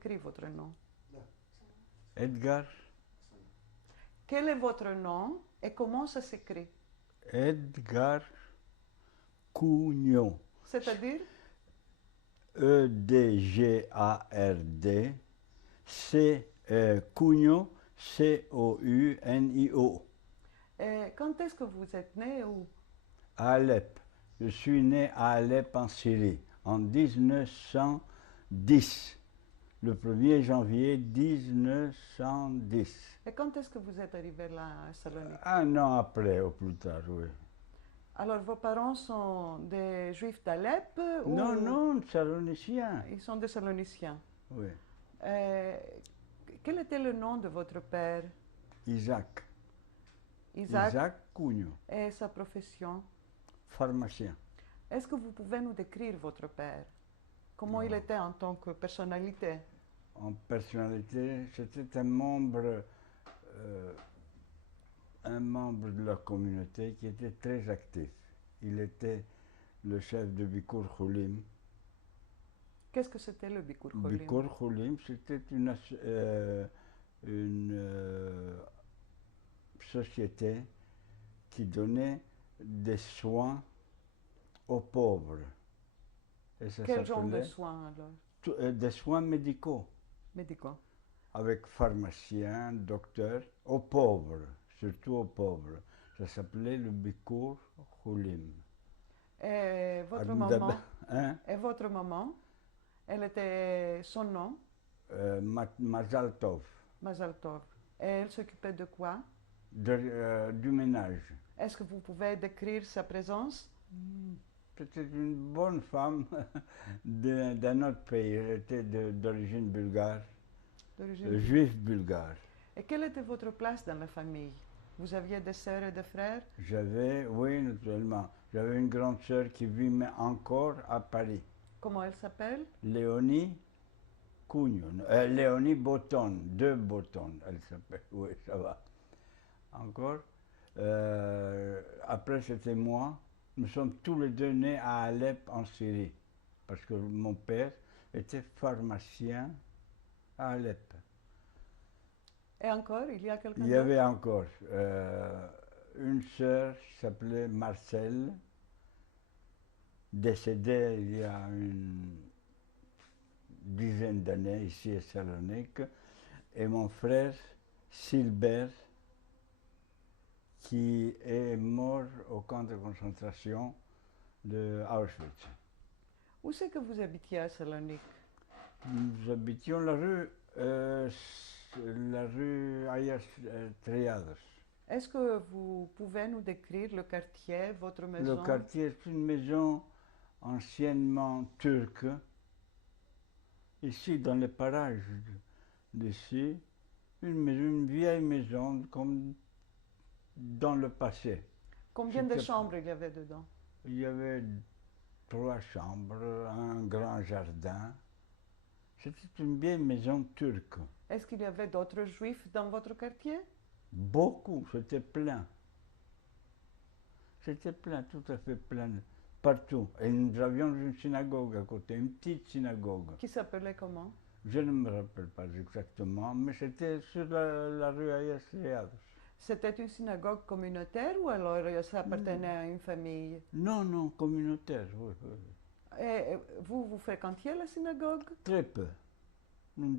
écrit votre nom? Edgar, Quel est votre nom et comment ça s'écrit? Edgar Cugno. C'est-à-dire? Edgard, Cugno, Counio. Et quand est-ce que vous êtes né où? À Alep. Je suis né à Alep en Syrie en 1910. Le 1er janvier 1910. Et quand est-ce que vous êtes arrivé là à Salonique? Un an après, au plus tard, oui. Alors vos parents sont des juifs d'Alep ou Non, Saloniciens. ils sont des Saloniciens? Oui. Quel était le nom de votre père? Isaac. Isaac. Isaac Cugno, Et sa profession? pharmacien. Est-ce que vous pouvez nous décrire votre père? Comment il était en tant que personnalité? En personnalité, c'était un membre de la communauté qui était très actif. Il était le chef de Bikur Khulim. Qu'est-ce que c'était le Bikur Khulim? Bikur Khulim, c'était une société qui donnait des soins aux pauvres. Et ça Quel genre de s'appelait soins alors? des soins médicaux, Médicaux. avec pharmaciens, docteurs, aux pauvres, surtout aux pauvres. Ça s'appelait le Bikur Khulim. Et votre maman? Et votre maman? Elle était son nom? Mazal Tov. Mazal Tov. Et elle s'occupait de quoi? Du ménage. Est-ce que vous pouvez décrire sa présence? C'était une bonne femme d'un autre pays. Elle était d'origine bulgare, juif bulgare. Et quelle était votre place dans la famille? Vous aviez des sœurs et des frères? Oui, naturellement. J'avais une grande sœur qui vit encore à Paris. Comment elle s'appelle? Léonie Cugno. Léonie Botton, de Botton, elle s'appelle. Oui, ça va. Encore. Après, c'était moi. Nous sommes tous les deux nés à Alep, en Syrie. Parce que mon père était pharmacien à Alep. Et encore, il y a quelqu'un d'autre? Il y avait encore une sœur qui s'appelait Marcel, décédée il y a une dizaine d'années ici à Salonique, et mon frère Silbert, qui est mort au camp de concentration de Auschwitz. Où c'est que vous habitiez à Salonique? Nous habitions la rue Ayas Triados. Est-ce que vous pouvez nous décrire le quartier, votre maison? Le quartier est une maison anciennement turque. Ici, dans les parages d'ici, une vieille maison comme dans le passé. Combien de chambres il y avait dedans? Il y avait 3 chambres, un grand jardin. C'était une vieille maison turque. Est-ce qu'il y avait d'autres juifs dans votre quartier? Beaucoup, c'était plein. C'était plein, tout à fait plein, partout. Et nous avions une synagogue à côté, une petite synagogue. Qui s'appelait comment? Je ne me rappelle pas exactement, mais c'était sur la rue Ayas Triados. C'était une synagogue communautaire ou alors ça appartenait à une famille? Non, communautaire, oui. Et vous fréquentiez la synagogue? Très peu. Nous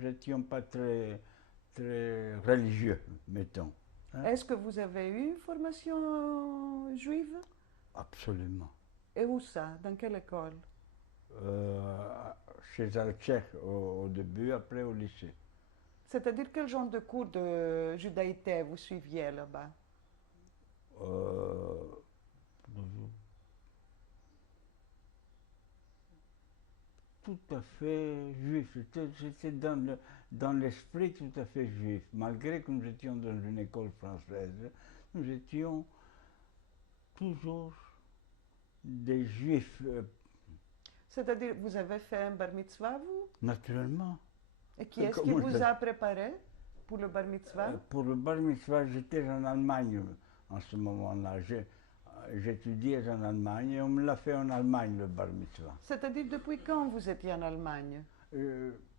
n'étions pas très religieux, mettons. Hein? Est-ce que vous avez eu une formation juive? Absolument. Et où ça? Dans quelle école? Chez Al-Tchèque au début, après au lycée. C'est-à-dire quel genre de cours de judaïté vous suiviez là-bas? Tout à fait juif. J'étais dans l'esprit tout à fait juif. Malgré que nous étions dans une école française, nous étions toujours des juifs. C'est-à-dire, vous avez fait un bar mitzvah, vous? Naturellement. Et qui est-ce qui vous a préparé pour le bar mitzvah? Pour le bar mitzvah, j'étais en Allemagne en ce moment-là. J'étudiais en Allemagne et on me l'a fait en Allemagne, le bar mitzvah. C'est-à-dire, depuis quand vous étiez en Allemagne?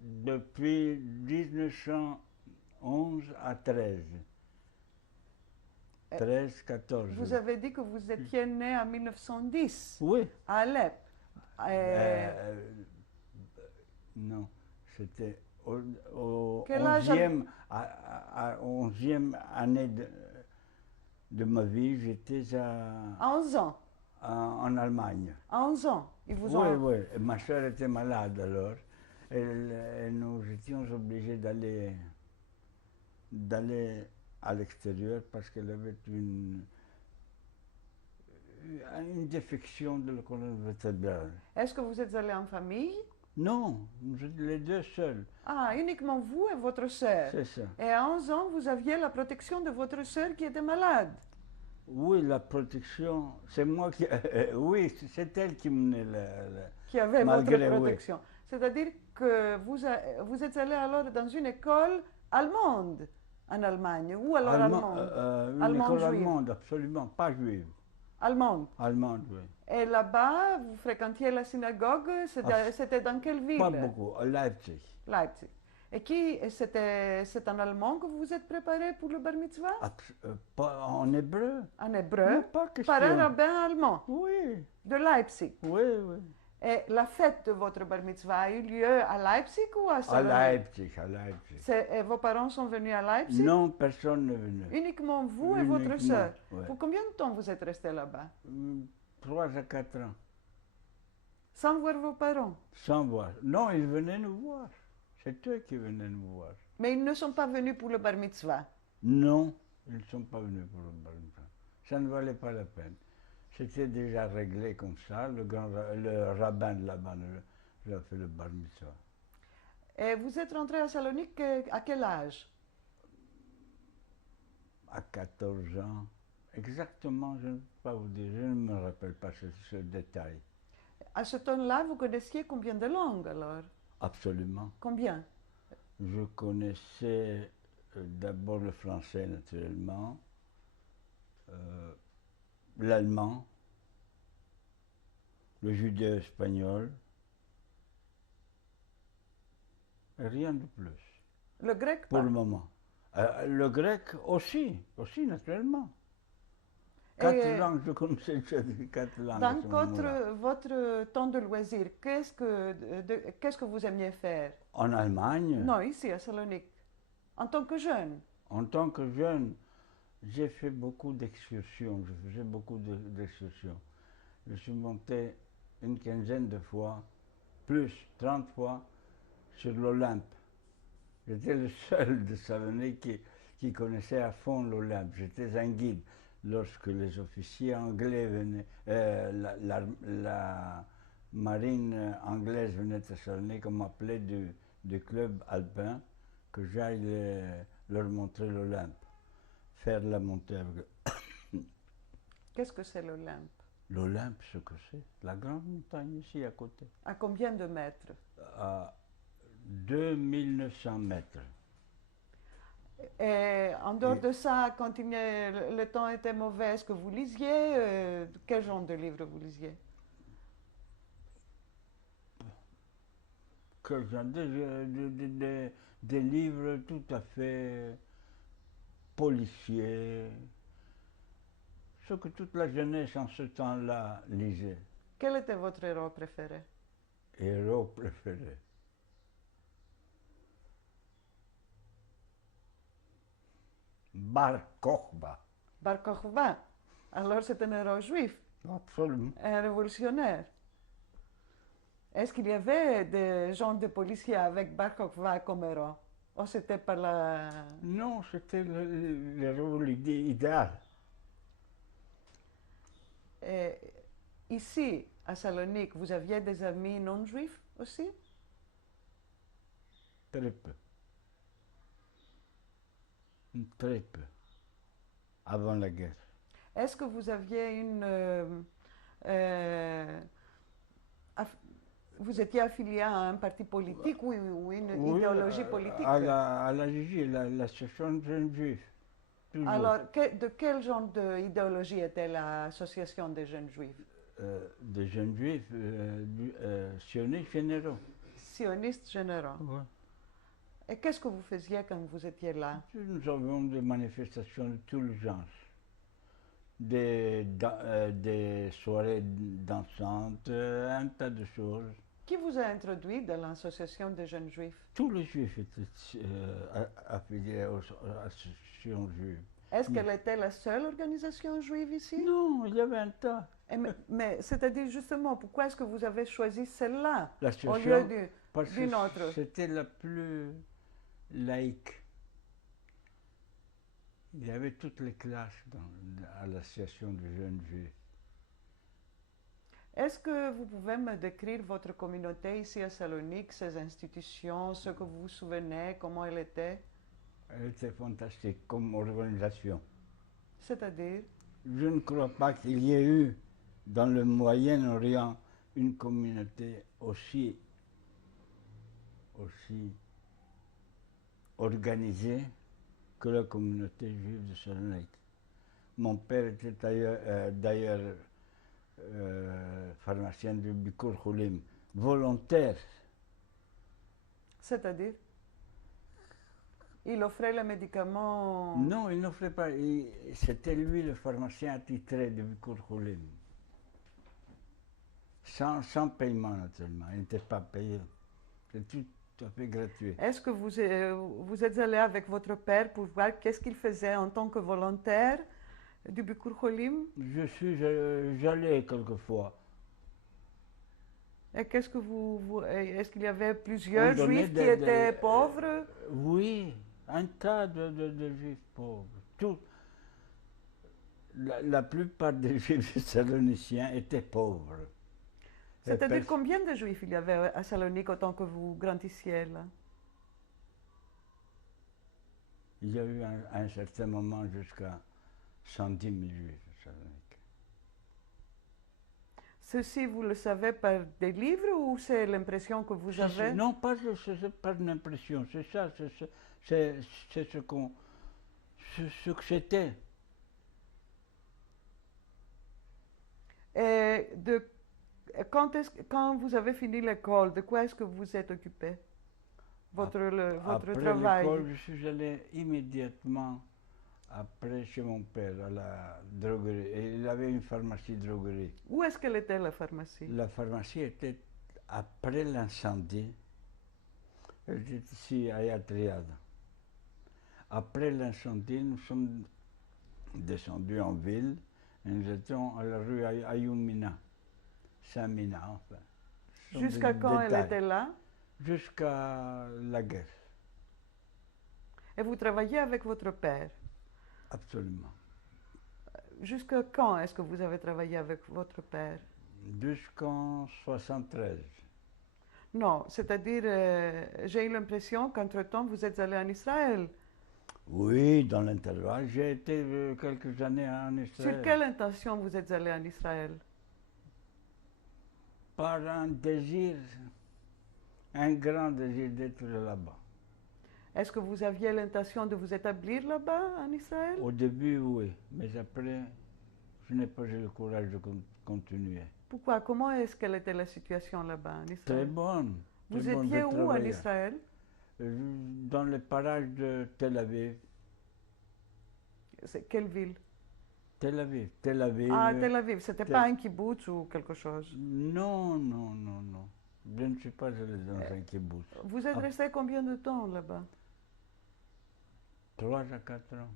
Depuis 1911 à 13. 13, 14. Vous avez dit que vous étiez né en 1910 Oui. à Alep. Non, c'était au Quel âge 11e année de ma vie, j'étais à 11 ans. En Allemagne. À 11 ans. Ils vous Oui, ont... oui. Et ma soeur était malade alors. Et nous étions obligés d'aller à l'extérieur parce qu'elle avait une défection de la colonne vertébrale. Est-ce que vous êtes allé en famille? Non, nous étions les deux seuls. Ah, uniquement vous et votre sœur. C'est ça. Et à 11 ans, vous aviez la protection de votre sœur qui était malade. Oui, la protection, c'est moi qui... oui, c'est elle qui menait qui avait malgré, votre protection. Oui. C'est-à-dire que vous êtes allé alors dans une école allemande en Allemagne, ou alors allemande? Une école allemande, absolument, pas juive. Allemande? Allemande, oui. Et là-bas, vous fréquentiez la synagogue, c'était dans quelle ville? Pas beaucoup, à Leipzig. Leipzig. Et c'est en allemand que vous vous êtes préparé pour le bar mitzvah? Pas en hébreu. En hébreu? Pas question. Par un rabbin allemand? Oui. De Leipzig? Oui, oui. Et la fête de votre bar mitzvah a eu lieu à Leipzig ou à Salonique? À Leipzig, à Leipzig. Et vos parents sont venus à Leipzig? Non, personne n'est venu. Uniquement vous et votre sœur? Ouais. Pour combien de temps vous êtes restés là-bas? 3 à 4 ans. Sans voir vos parents? Sans voir. Non, ils venaient nous voir. C'est eux qui venaient nous voir. Mais ils ne sont pas venus pour le bar mitzvah? Non, ils ne sont pas venus pour le bar mitzvah. Ça ne valait pas la peine. C'était déjà réglé comme ça. Le rabbin de là-bas a fait le bar mitzvah. Et vous êtes rentré à Salonique à quel âge? À 14 ans. Exactement, je ne peux pas vous dire. Je ne me rappelle pas ce détail. À ce temps-là, vous connaissiez combien de langues alors? Absolument. Combien? Je connaissais d'abord le français naturellement, l'allemand, le judéo-espagnol, rien de plus. Le grec pour pas? le moment. Le grec aussi naturellement. 4 langues, je connaissais 4 langues. Dans votre temps de loisir, qu'est-ce que vous aimiez faire? En Allemagne? Non, ici à Salonique. En tant que jeune? En tant que jeune, j'ai fait beaucoup d'excursions. Je faisais beaucoup d'excursions. Je suis monté une quinzaine de fois, plus 30 fois, sur l'Olympe. J'étais le seul de Salonique qui connaissait à fond l'Olympe. J'étais un guide. Lorsque les officiers anglais venaient, la marine anglaise venait à Salonique, on m'appelait du club alpin que j'aille leur montrer l'Olympe, faire la montée avec eux. Qu'est-ce que c'est l'Olympe? L'Olympe, ce que c'est, la grande montagne ici à côté. À combien de mètres? À 2900 mètres. Et en dehors de ça, quand le temps était mauvais, est-ce que vous lisiez? Quel genre de livres vous lisiez? Quel genre des livres tout à fait policiers, ce que toute la jeunesse en ce temps-là lisait. Quel était votre héros préféré? Héros préféré? Bar Kokhba. Bar Kokhba. Alors c'est un héros juif? Absolument. Un révolutionnaire. Est-ce qu'il y avait des gens de policiers avec Bar Kokhba comme héros? Ou c'était par la... Non, c'était l'héros idéal. Et ici, à Salonique, vous aviez des amis non juifs aussi? Très peu. Très peu, avant la guerre. Est-ce que vous aviez vous étiez affilié à un parti politique ou une idéologie politique? À la JJ, l'association de jeunes juifs. Toujours. Alors, de quel genre d'idéologie était l'association des jeunes juifs? Des jeunes juifs sionistes généraux. sionistes généraux. Ouais. Et qu'est-ce que vous faisiez quand vous étiez là? Nous avions des manifestations de tous les genres. Des soirées dansantes, un tas de choses. Qui vous a introduit dans l'association des jeunes juifs? Tous les juifs étaient affiliés à l'association juive. Est-ce qu'elle était la seule organisation juive ici? Non, il y avait un tas. Mais c'est-à-dire justement, pourquoi est-ce que vous avez choisi celle-là au lieu L'association, parce d'une que autre? c'était la plus laïque. Il y avait toutes les classes à l'association des jeunes juifs. Est-ce que vous pouvez me décrire votre communauté ici à Salonique, ses institutions, ce que vous vous souvenez, comment elle était? Elle était fantastique comme organisation. C'est-à-dire? Je ne crois pas qu'il y ait eu dans le Moyen-Orient une communauté aussi organisée que la communauté juive de Salonique. Mon père était d'ailleurs pharmacien de Bikur Khulim, volontaire. C'est-à-dire? Il offrait les médicaments? Non, il n'offrait pas. C'était lui le pharmacien attitré de Bikur Khulim. Sans paiement, naturellement. Il n'était pas payé. C'est tout à fait gratuit. Est-ce que vous êtes allé avec votre père pour voir qu'est-ce qu'il faisait en tant que volontaire du Bikur Khulim? J'allais quelquefois. Et qu'est-ce que est-ce qu'il y avait plusieurs On donnait juifs qui étaient pauvres? Oui, un tas de juifs pauvres. La plupart des juifs saloniciens étaient pauvres. C'est-à-dire combien de juifs il y avait à Salonique autant que vous grandissiez là? Il y a eu à un certain moment jusqu'à 110 000 juifs à Salonique. Ceci, vous le savez par des livres ou c'est l'impression que vous avez? Non, pas l'impression, c'est ça, c'est ce que c'était. Et quand vous avez fini l'école, de quoi est-ce que vous êtes occupé? Votre travail? Après l'école, je suis allé immédiatement après chez mon père à la droguerie. Et il avait une pharmacie-droguerie. Où est-ce qu'elle était la pharmacie? La pharmacie était après l'incendie. Elle était ici à Yatriad. Après l'incendie, nous sommes descendus en ville et nous étions à la rue Ayoumina, Saint-Mina enfin. Jusqu'à quand elle était là? Jusqu'à la guerre. Et vous travaillez avec votre père? Absolument. Jusqu'à quand est-ce que vous avez travaillé avec votre père? Jusqu'en 73. Non, c'est-à-dire, j'ai eu l'impression qu'entre-temps, vous êtes allé en Israël. Oui, dans l'intervalle, j'ai été quelques années en Israël. Sur quelle intention vous êtes allé en Israël? Par un désir, un grand désir d'être là-bas. Est-ce que vous aviez l'intention de vous établir là-bas, en Israël? Au début, oui, mais après, je n'ai pas eu le courage de continuer. Pourquoi? Comment est-ce qu'elle était la situation là-bas, en Israël? Très bonne. Vous étiez où en Israël? Dans les parages de Tel Aviv. C'est quelle ville? Tel Aviv. Tel Aviv. Ah, Tel Aviv. C'était pas un kibbutz ou quelque chose? Non, non, non, non. Je ne suis pas allé dans un kibbutz. Vous êtes resté combien de temps là-bas? 3 à 4 ans.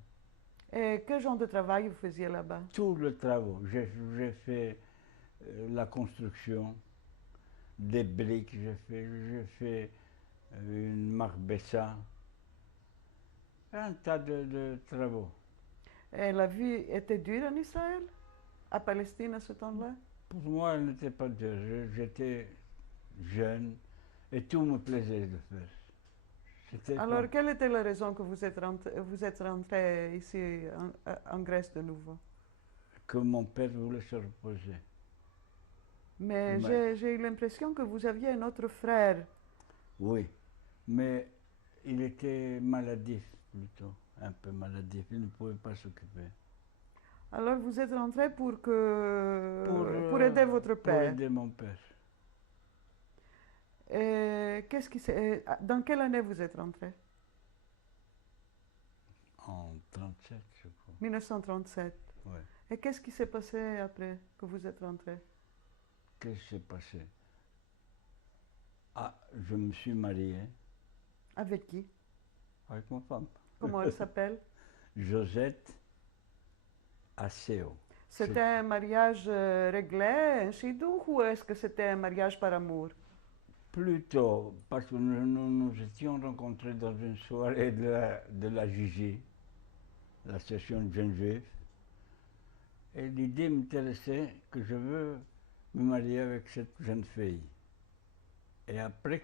Et quel genre de travail vous faisiez là-bas? Tout le travail. J'ai fait la construction, des briques, j'ai fait une marbessa, un tas de travaux. Et la vie était dure en Israël? À Palestine à ce temps-là? Pour moi, elle n'était pas dure. J'étais jeune et tout me plaisait de faire. Alors, quelle était la raison que vous êtes rentré ici en Grèce de nouveau? Que mon père voulait se reposer. Mais j'ai eu l'impression que vous aviez un autre frère. Oui, mais il était maladif plutôt, un peu maladif. Il ne pouvait pas s'occuper. Alors, vous êtes rentré pour aider votre père? Pour aider mon père. Et dans quelle année vous êtes rentré? En 37, je crois. 1937. Ouais. Et qu'est-ce qui s'est passé après que vous êtes rentré? Qu'est-ce qui s'est passé? Ah, je me suis marié Avec qui? avec ma femme. Comment elle s'appelle? Josette Asseo. C'était un mariage réglé, un shidduch, ou est-ce que c'était un mariage par amour? Plutôt, parce que nous étions rencontrés dans une soirée de la Gigi, la station de Geneviève, et l'idée m'intéressait que je veux me marier avec cette jeune fille. Et après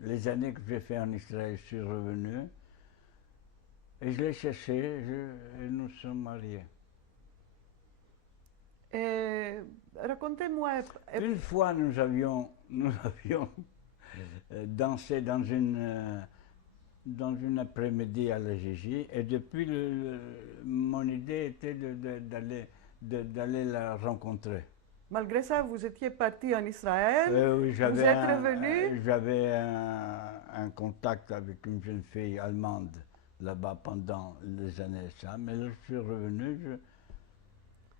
les années que j'ai fait en Israël, je suis revenu, et je l'ai cherché, et nous sommes mariés. Et racontez-moi. Une fois, nous avions dansé dans une après-midi à la Gigi, et depuis, mon idée était d'aller la rencontrer. Malgré ça, vous étiez parti en Israël, Oui, vous êtes revenu. j'avais un contact avec une jeune fille allemande là-bas pendant les années ça, mais là, je suis revenu.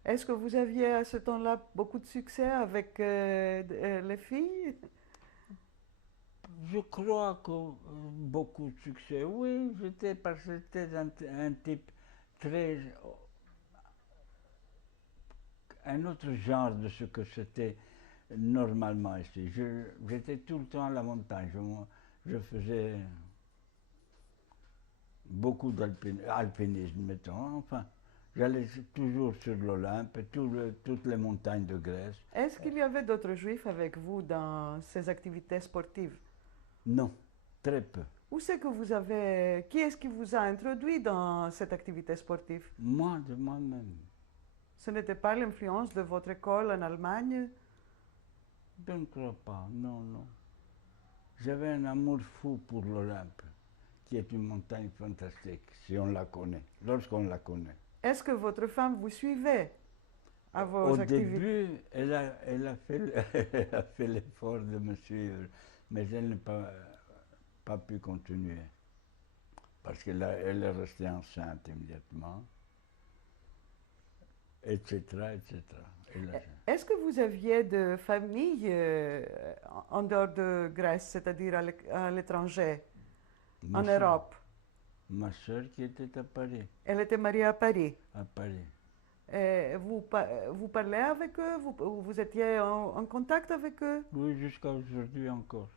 Est-ce que vous aviez à ce temps-là beaucoup de succès avec les filles? Je crois que beaucoup de succès. Oui, parce que j'étais un type très. Un autre genre de ce que c'était normalement ici. J'étais tout le temps à la montagne. Je faisais beaucoup d'alpinisme, mettons. Enfin, j'allais toujours sur l'Olympe et toutes les montagnes de Grèce. Est-ce qu'il y avait d'autres juifs avec vous dans ces activités sportives? Non, très peu. Où c'est que vous avez... Qui est-ce qui vous a introduit dans cette activité sportive? Moi, de moi-même. Ce n'était pas l'influence de votre école en Allemagne? Je ne crois pas, non, non. J'avais un amour fou pour l'Olympe, qui est une montagne fantastique, si on la connaît, lorsqu'on la connaît. Est-ce que votre femme vous suivait à vos Au activités? début, elle a elle a fait l'effort de me suivre, mais elle n'a pas pu continuer, parce elle est restée enceinte immédiatement, etc., etc. Est-ce que vous aviez de famille en dehors de Grèce, c'est-à-dire à l'étranger, en Europe? Ma soeur qui était à Paris. Elle était mariée à Paris. À Paris. Et vous parlez avec eux? Vous étiez en contact avec eux? Oui, jusqu'à aujourd'hui encore.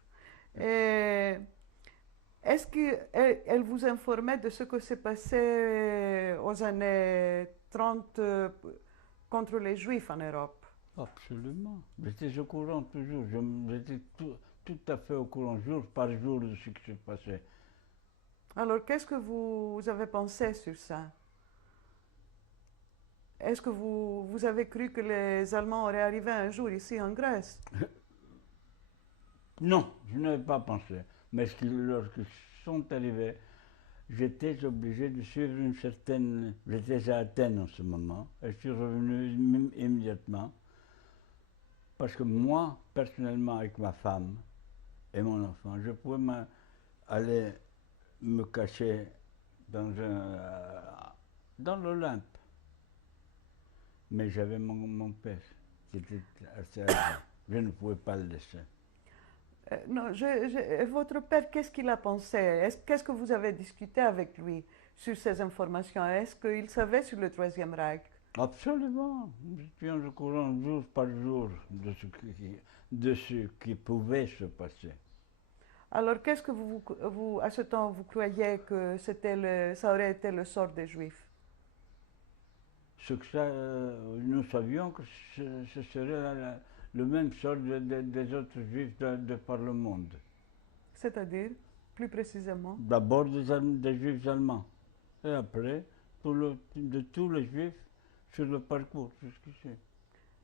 Et est-ce qu'elle elle vous informait de ce que s'est passé aux années 30 contre les Juifs en Europe? Absolument. J'étais au courant toujours. J'étais tout à fait au courant, jour par jour, de ce qui se passait. Alors, qu'est-ce que vous avez pensé sur ça? Est-ce que vous avez cru que les Allemands auraient arrivé un jour ici en Grèce? Non, je n'avais pas pensé. Mais lorsqu'ils sont arrivés, j'étais obligé de suivre une certaine. J'étais à Athènes en ce moment, et je suis revenu immédiatement. Parce que moi, personnellement, avec ma femme et mon enfant, je pouvais aller me cacher dans l'Olympe. Mais j'avais mon père qui était assez âgé. Je ne pouvais pas le laisser. Non, votre père, qu'est-ce qu'il a pensé? Qu'est-ce que vous avez discuté avec lui sur ces informations? Est-ce qu'il savait sur le Troisième Reich? Absolument. Nous étions au courant jour par jour de ce qui pouvait se passer. Alors, qu'est-ce que à ce temps, vous croyez que ça aurait été le sort des Juifs? Nous savions que ce serait le même sort des autres Juifs de par le monde. C'est-à-dire, plus précisément? D'abord des Juifs allemands, et après de tous les Juifs sur le parcours jusqu'ici.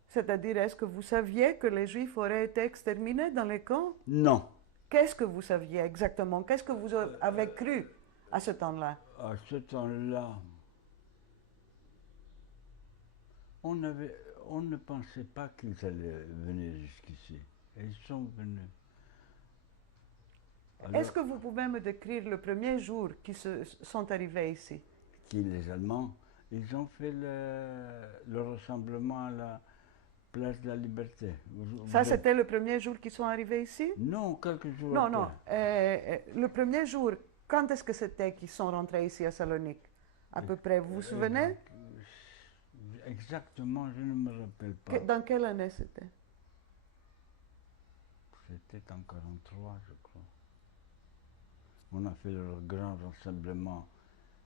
C'est-à-dire, est-ce que vous saviez que les Juifs auraient été exterminés dans les camps? Non. Qu'est-ce que vous saviez exactement? Qu'est-ce que vous avez cru à ce temps-là? À ce temps-là, on ne pensait pas qu'ils allaient venir jusqu'ici. Et ils sont venus. Est-ce Alors, que vous pouvez me décrire le premier jour qu'ils sont arrivés ici? les Allemands, ils ont fait le rassemblement à la place de la Liberté. Ça, c'était le premier jour qu'ils sont arrivés ici? Non, quelques jours Non, après. non. Le premier jour, quand est-ce que c'était qu'ils sont rentrés ici à Salonique? À peu près, vous vous souvenez? Exactement, je ne me rappelle pas. Dans quelle année c'était? C'était en 43, je crois. On a fait le grand rassemblement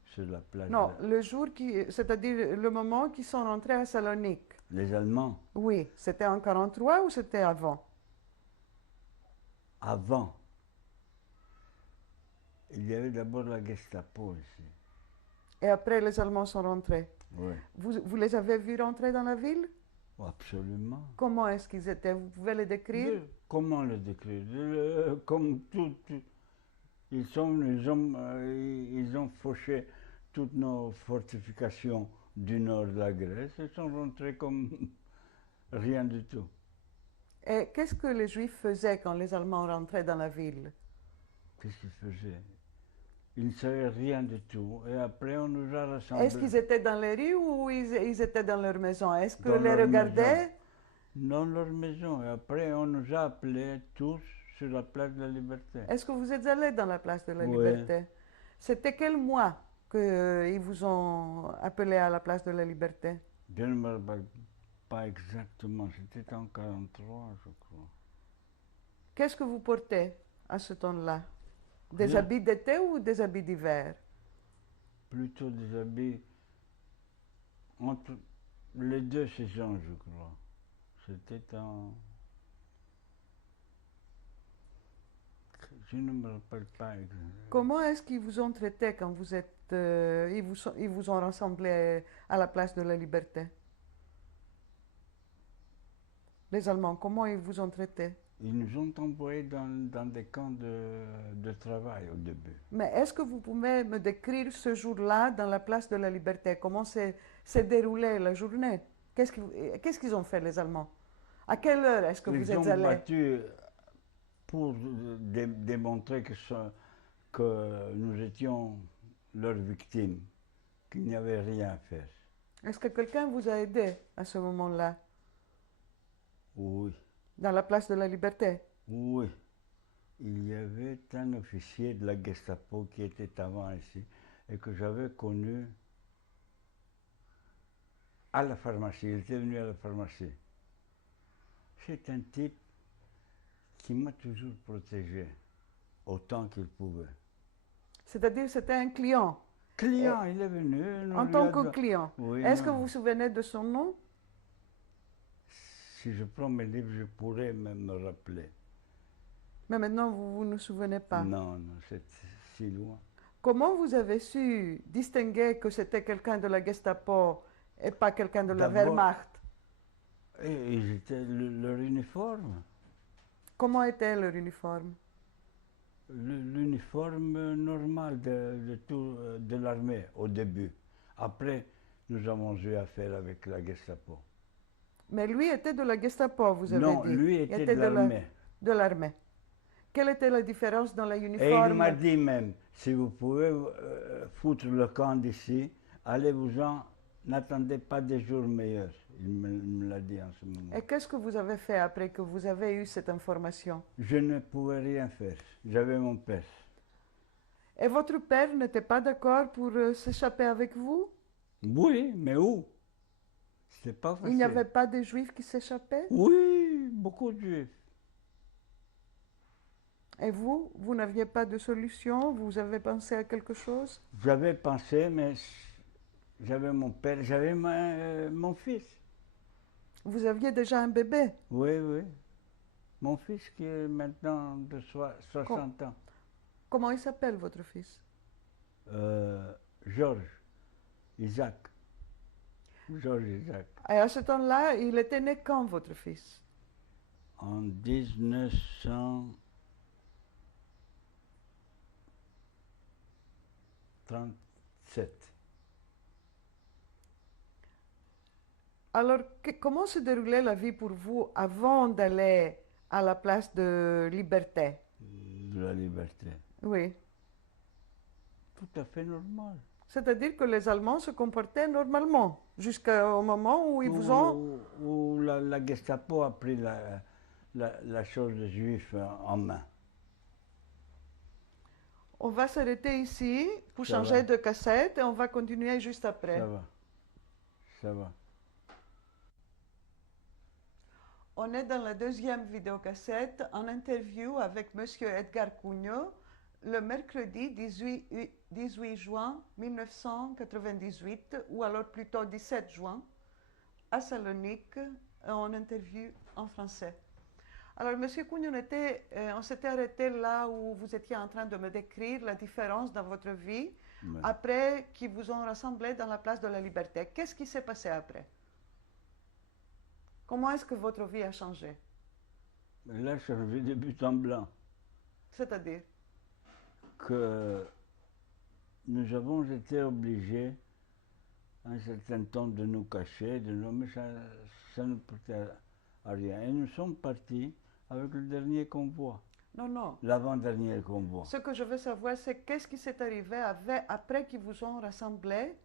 sur la place. Non, le jour c'est-à-dire le moment qu'ils sont rentrés à Salonique. Les Allemands, Oui, c'était en 43 ou c'était avant? avant, il y avait d'abord la Gestapo ici. Et après, les Allemands sont rentrés. Oui, Vous les avez vus rentrer dans la ville? absolument. Comment est-ce qu'ils étaient? Vous pouvez les décrire? Comment le décrire? Comme ils ont fauché toutes nos fortifications du nord de la Grèce. Ils sont rentrés comme rien du tout. Et qu'est-ce que les Juifs faisaient quand les Allemands rentraient dans la ville? Qu'est-ce qu'ils faisaient? Ils ne savaient rien du tout. Et après, on nous a Est-ce rassemblés qu'ils étaient dans les rues ou ils étaient dans leur maison? Est-ce que dans les leur regardaient? dans leur maison. Et après, on nous a appelés tous sur la place de la Liberté. Est-ce que vous êtes allés dans la place de la Oui. Liberté? C'était quel mois qu'ils vous ont appelé à la place de la Liberté? Je ne me rappelle pas exactement. C'était en 43, je crois. Qu'est-ce que vous portez à ce temps-là? Des Rien. habits d'été ou des habits d'hiver? Plutôt des habits entre les deux saisons, je crois. C'était en... Je ne me rappelle pas exactement. Comment est-ce qu'ils vous ont traité quand ils vous ont rassemblés à la place de la Liberté? Les Allemands, comment ils vous ont traité? Ils nous ont envoyés dans des camps de travail au début. Mais est-ce que vous pouvez me décrire ce jour-là dans la place de la Liberté? Comment s'est déroulée la journée? Qu'est-ce qu'ils ont fait, les Allemands? À quelle heure est-ce que vous Ils êtes ont allés? battu pour démontrer que nous étions leurs victimes, qu'il n'y avait rien à faire. Est-ce que quelqu'un vous a aidé à ce moment-là, Oui, dans la place de la Liberté? oui. Il y avait un officier de la Gestapo qui était avant ici et que j'avais connu à la pharmacie. Il était venu à la pharmacie. C'est un type qui m'a toujours protégé autant qu'il pouvait. C'est-à-dire c'était un client, Client, il est venu. nous en lui tant a que don- client. Oui, Est-ce que non. vous vous souvenez de son nom? Si je prends mes livres, je pourrais même me rappeler. Mais maintenant, vous ne vous souvenez pas. Non, non, c'est si loin. Comment vous avez su distinguer que c'était quelqu'un de la Gestapo et pas quelqu'un de la D'abord- Wehrmacht? Et ils étaient leur uniforme. Comment était leur uniforme? L'uniforme normal de l'armée au début. Après, nous avons eu affaire avec la Gestapo. Mais lui était de la Gestapo, vous avez Non, dit. lui Il était était de l'armée. de l'armée. Quelle était la différence dans Et il m'a l'uniforme? dit même, si vous pouvez foutre le camp d'ici, allez-vous-en, n'attendez pas des jours meilleurs. Il me l'a dit en ce moment. Et qu'est-ce que vous avez fait après que vous avez eu cette information? Je ne pouvais rien faire. J'avais mon père. Et votre père n'était pas d'accord pour s'échapper avec vous? Oui, mais où? C'était pas facile. Il n'y avait pas de Juifs qui s'échappaient? Oui, beaucoup de juifs. Et vous n'aviez pas de solution? Vous avez pensé à quelque chose? J'avais pensé, mais j'avais mon père, j'avais mon fils. Vous aviez déjà un bébé? Oui, oui. Mon fils qui est maintenant de 60 ans. Comment il s'appelle, votre fils? Georges, Isaac. Georges Isaac. Et à ce temps-là, il était né quand, votre fils? En 1937. Alors, comment se déroulait la vie pour vous avant d'aller à la place de Liberté? de la liberté. Oui. Tout à fait normal. C'est-à-dire que les Allemands se comportaient normalement jusqu'au moment où ils vous ont... Où la Gestapo a pris la chose des Juifs en main. On va s'arrêter ici pour Ça changer va. de cassette et on va continuer juste après. Ça va. Ça va. On est dans la deuxième vidéocassette en interview avec Monsieur Edgar Cugno le mercredi 18 juin 1998, ou alors plutôt 17 juin, à Salonique, en interview en français. Alors, Monsieur Cugno, on s'était arrêté là où vous étiez en train de me décrire la différence dans votre vie Ouais. après qu'ils vous ont rassemblé dans la place de la Liberté. Qu'est-ce qui s'est passé après? Comment est-ce que votre vie a changé? Mais là, je reviens de but en blanc. C'est-à-dire? Que nous avons été obligés, un certain temps, de nous cacher, mais ça ne portait à rien. Et nous sommes partis avec le dernier convoi, Non, non. l'avant-dernier convoi. Ce que je veux savoir, c'est qu'est-ce qui s'est arrivé après qu'ils vous ont rassemblés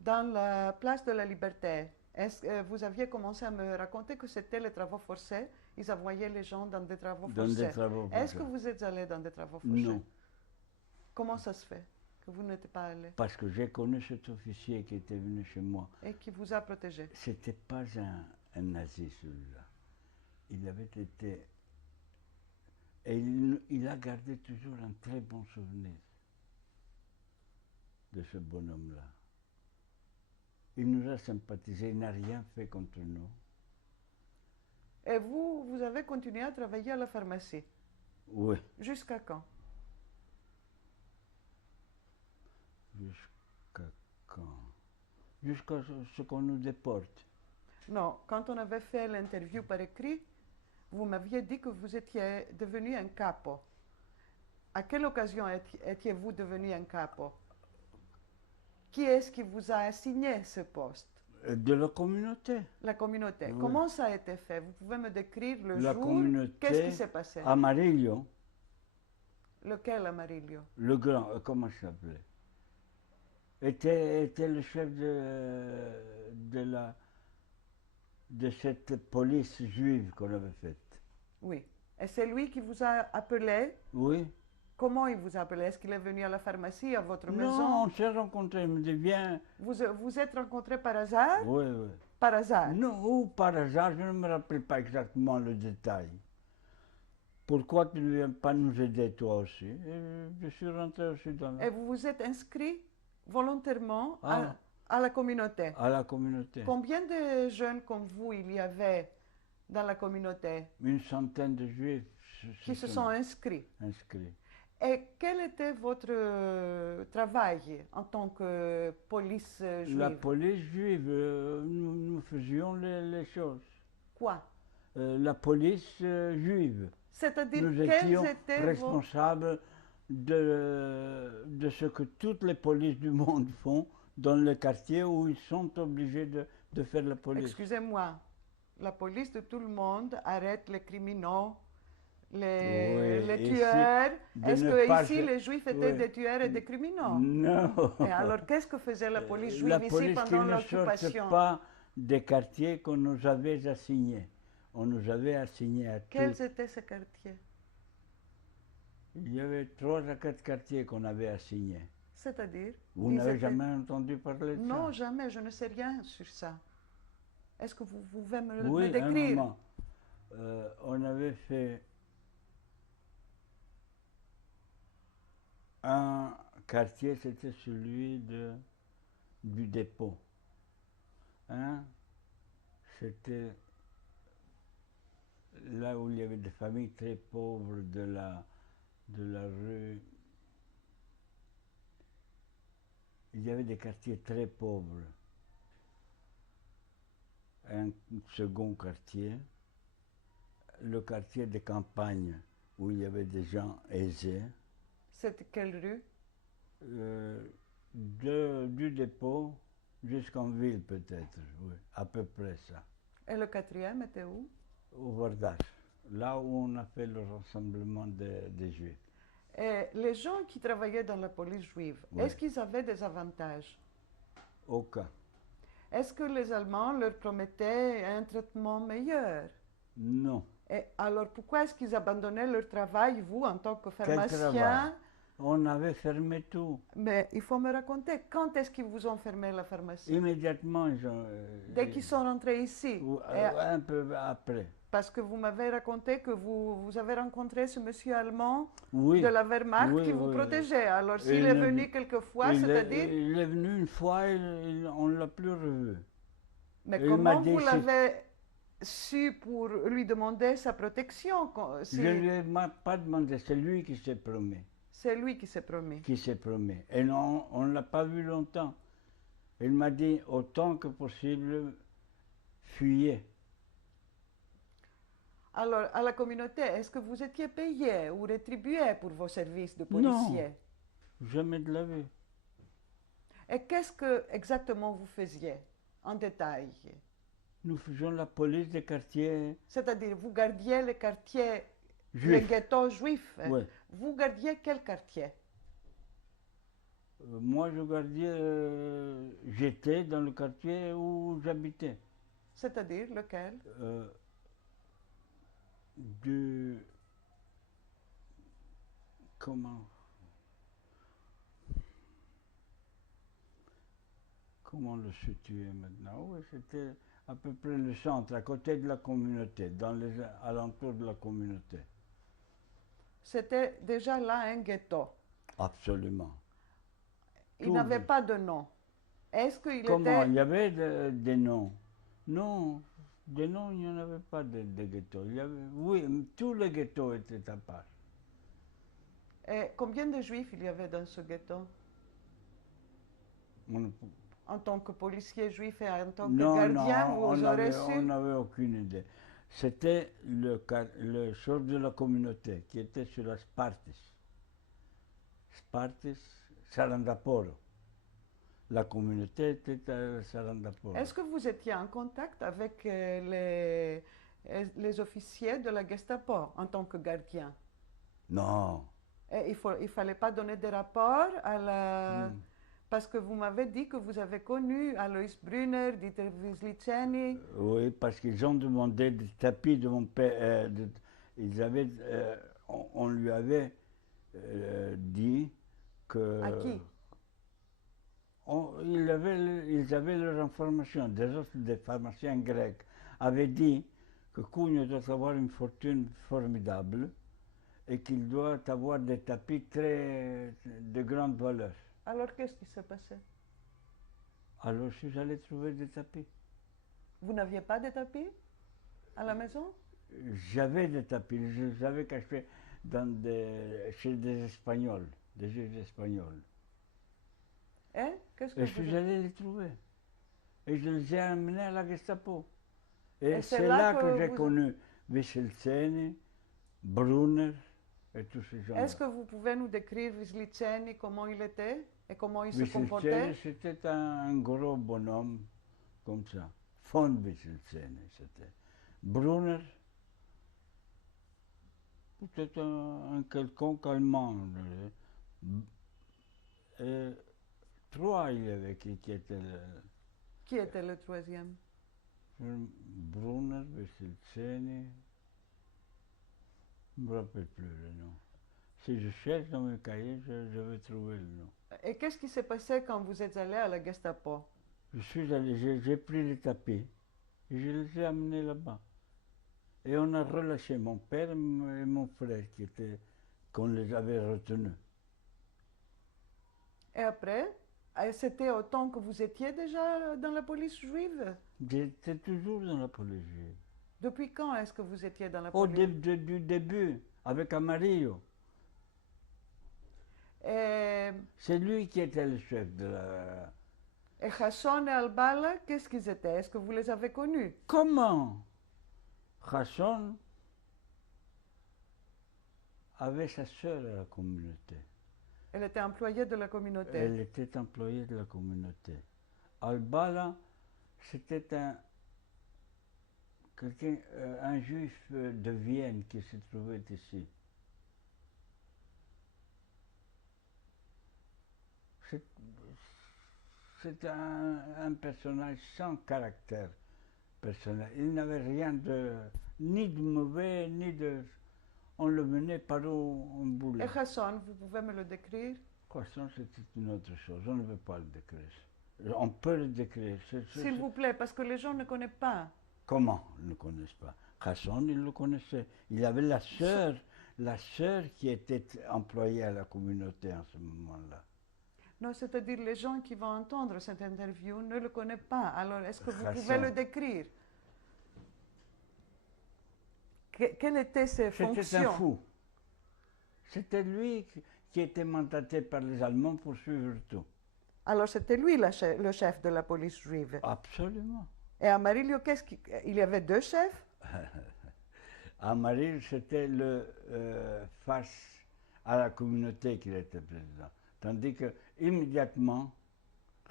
dans la place de la Liberté. Est-ce que vous aviez commencé à me raconter que c'était les travaux forcés? Ils envoyaient les gens dans des travaux Dans forcés. des travaux Est-ce que forcés. vous êtes allé dans des travaux forcés? Non, Comment ça se fait que vous n'êtes pas allé parce que j'ai connu cet officier qui était venu chez moi. et qui vous a protégé? C'était pas un nazi, celui-là. Il avait été... Et il a gardé toujours un très bon souvenir de ce bonhomme-là. Il nous a sympathisés, il n'a rien fait contre nous. Et vous avez continué à travailler à la pharmacie? Oui, Jusqu'à quand? jusqu'à quand? Jusqu'à ce qu'on nous déporte. Non, quand on avait fait l'interview par écrit, vous m'aviez dit que vous étiez devenu un capo. À quelle occasion étiez-vous devenu un capo? Qui est-ce qui vous a assigné ce poste? De la communauté. La communauté. Oui. Comment ça a été fait? Vous pouvez me décrire le La jour? communauté Qu'est-ce qui s'est passé? Amarillo, Lequel Amarillo? le grand, comment il s'appelait? Était le chef de cette police juive qu'on avait faite. Oui. Et c'est lui qui vous a appelé? Oui. Comment il vous a appelé? Est-ce qu'il est venu à la pharmacie, à votre Non, maison? on s'est rencontrés, il me dit viens. Vous êtes rencontrés par hasard? Oui, oui. Par hasard? Non, ou par hasard, je ne me rappelle pas exactement le détail. Pourquoi tu ne viens pas nous aider toi aussi? Et je suis rentré aussi dans Et vous vous êtes inscrit volontairement Ah. à la communauté? à la communauté. Combien de jeunes comme vous il y avait dans la communauté Une centaine de juifs qui se sont inscrits? inscrits. Et quel était votre travail en tant que police juive? La police juive, nous faisions les choses. Quoi? La police juive. C'est-à-dire, Nous quels étions étaient vos... responsables de ce que toutes les polices du monde font dans les quartiers où ils sont obligés de faire la police. Excusez-moi, la police de tout le monde arrête les criminels, Oui, les ici, tueurs. de Est-ce ne que pas ici se- les juifs étaient oui. des tueurs et des criminels? Non. Et alors, qu'est-ce que faisait la police juive La ici police qui pendant ne sortait l'occupation? pas des quartiers qu'on nous avait assignés. On nous avait assignés à tous. Quels étaient ces quartiers? Il y avait 3 à 4 quartiers qu'on avait assignés. C'est-à-dire? Vous ils n'avez étaient- jamais entendu parler de Non, ça? jamais, je ne sais rien sur ça. Est-ce que vous pouvez me Oui, un décrire? moment. On avait fait un quartier, c'était celui du dépôt. Hein? C'était là où il y avait des familles très pauvres de la rue. Il y avait des quartiers très pauvres. Un second quartier, le quartier de campagne, où il y avait des gens aisés. C'était quelle rue? Du dépôt jusqu'en ville peut-être, oui, à peu près ça. Et le quatrième était où? Au Vardache. là où on a fait le rassemblement des Juifs. Et les gens qui travaillaient dans la police juive, Oui. est-ce qu'ils avaient des avantages? Aucun. Est-ce que les Allemands leur promettaient un traitement meilleur? Non. Et alors pourquoi est-ce qu'ils abandonnaient leur travail, vous, en tant que Quel travail? pharmacien? On avait fermé tout. Mais il faut me raconter, quand est-ce qu'ils vous ont fermé la pharmacie? Immédiatement, ils ont, Dès qu'ils sont rentrés ici. Et un peu après. parce que vous m'avez raconté que vous avez rencontré ce monsieur allemand Oui. de la Wehrmacht Oui, qui vous oui. protégeait. Alors s'il Il est ne- venu quelquefois, c'est-à-dire... Il est venu une fois, on ne l'a plus revu. Mais il m'a comment dit, vous l'avez su pour lui demander sa protection? Je ne lui ai pas demandé, c'est lui qui s'est promis. C'est lui qui s'est promis. Qui s'est promis. Et non, on ne l'a pas vu longtemps. Il m'a dit, autant que possible, fuyez. Alors, à la communauté, est-ce que vous étiez payé ou rétribué pour vos services de policier? Non, jamais de la vie. Et qu'est-ce que exactement vous faisiez en détail? Nous faisions la police des quartiers C'est-à-dire, vous gardiez les quartiers, les juifs. ghettos juifs. Oui. Vous gardiez quel quartier? Moi, je gardais, j'étais dans le quartier où j'habitais. C'est-à-dire, lequel? Comment le situer maintenant? Oui, c'était à peu près le centre, à côté de la communauté, dans les alentours de la communauté. C'était déjà là un ghetto. Absolument. Il n'avait pas de nom. Est-ce qu'il Comment? était... Il y avait des noms? Non, des noms, il n'y en avait pas de ghetto. Oui, tous les ghettos étaient à part. Et combien de juifs il y avait dans ce ghetto? En tant que policier juif et en tant que gardien, vous aurez su? On n'avait aucune idée. C'était le chef de la communauté qui était sur la Spartis. Spartis, Sarandaporo. La communauté était à Sarandaporo. Est-ce que vous étiez en contact avec les officiers de la Gestapo en tant que gardien? Non. Et il ne fallait pas donner des rapports à la... Parce que vous m'avez dit que vous avez connu Alois Brunner, Dieter Wisliceni. Oui, parce qu'ils ont demandé des tapis de mon père. On lui avait dit que... À qui? Ils avaient leur information. Des pharmaciens grecs avaient dit que Cugno doit avoir une fortune formidable et qu'il doit avoir des tapis de grande valeur. Alors qu'est-ce qui s'est passé? Alors je suis allé trouver des tapis. Vous n'aviez pas de tapis à la maison? J'avais des tapis, je les avais cachés chez des Espagnols, des juifs espagnols. Et qu'est-ce que Et je suis allé les trouver. Et je les ai amenés à la Gestapo. Et c'est là que j'ai connu Wisliceni, Brunner et tous ces gens-là. Est-ce que vous pouvez nous décrire Wisliceni, comment il était et comment il se comportait? C'était un gros bonhomme comme ça. Von Wisliceni, c'était. Brunner, peut-être un quelconque allemand. Et trois, il y avait qui était le... Qui était le troisième? Brunner, Wisliceni, je ne me rappelle plus le nom. Si je cherche dans mes cahiers, je vais trouver le nom. Et qu'est-ce qui s'est passé quand vous êtes allé à la Gestapo? Je suis allé, j'ai pris les tapis et je les ai amenés là-bas. Et on a relâché mon père et mon frère qu'on les avait retenus. Et après, c'était au temps que vous étiez déjà dans la police juive? J'étais toujours dans la police juive. Depuis quand est-ce que vous étiez dans la Au police? du début, avec Amarillo. C'est lui qui était le chef de la... Et Hasson et Albala, qu'est-ce qu'ils étaient? Est-ce que vous les avez connus? Comment? Hasson avait sa sœur à la communauté. Elle était employée de la communauté. Elle était employée de la communauté. Albala, c'était un Un juif de Vienne qui se trouvait ici. C'est c'est un personnage sans caractère personnel. Il n'avait rien ni de mauvais, ni de... On le menait par où on voulait. Et Hassan, vous pouvez me le décrire? Croissant, c'était une autre chose. On ne veut pas le décrire. On peut le décrire. S'il vous plaît, parce que les gens ne connaissent pas. Comment ils ne connaissent pas? Hassan, il le connaissait. Il avait la sœur qui était employée à la communauté en ce moment-là. Non, c'est-à-dire les gens qui vont entendre cette interview ne le connaissent pas. Alors, est-ce que vous Hassan. pouvez le décrire? Quelles étaient ses fonctions? C'était un fou. C'était lui qui était mandaté par les Allemands pour suivre tout. Alors, c'était lui le chef de la police juive. Absolument. Et à Amarillo, il y avait deux chefs? Amarillo, c'était le face à la communauté qu'il était président. Tandis que immédiatement,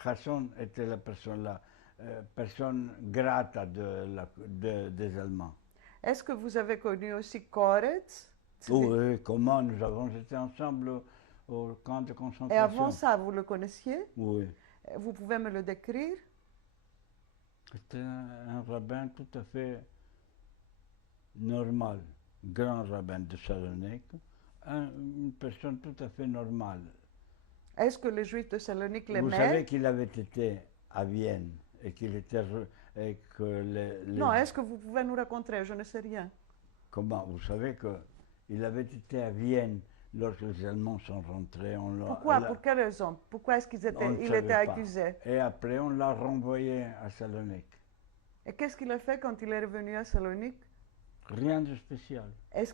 Hassan était la personne grata des Allemands. Est-ce que vous avez connu aussi Koretz? Oui, comment nous avons été ensemble au camp de concentration. Et avant ça, vous le connaissiez? Oui. Vous pouvez me le décrire? C'était un rabbin tout à fait normal, grand rabbin de Salonique, une personne tout à fait normale. Est-ce que les Juifs de Salonique l'aimaient? Vous savez qu'il avait été à Vienne et qu'il était... Et que Non, est-ce que vous pouvez nous raconter? Je ne sais rien. Comment? Vous savez qu'il avait été à Vienne lorsque les Allemands sont rentrés. Pourquoi? Pour quelle raison? Pourquoi est-ce qu'il était accusé? Et après, on l'a renvoyé à Salonique. Et qu'est-ce qu'il a fait quand il est revenu à Salonique? Rien de spécial. Est-ce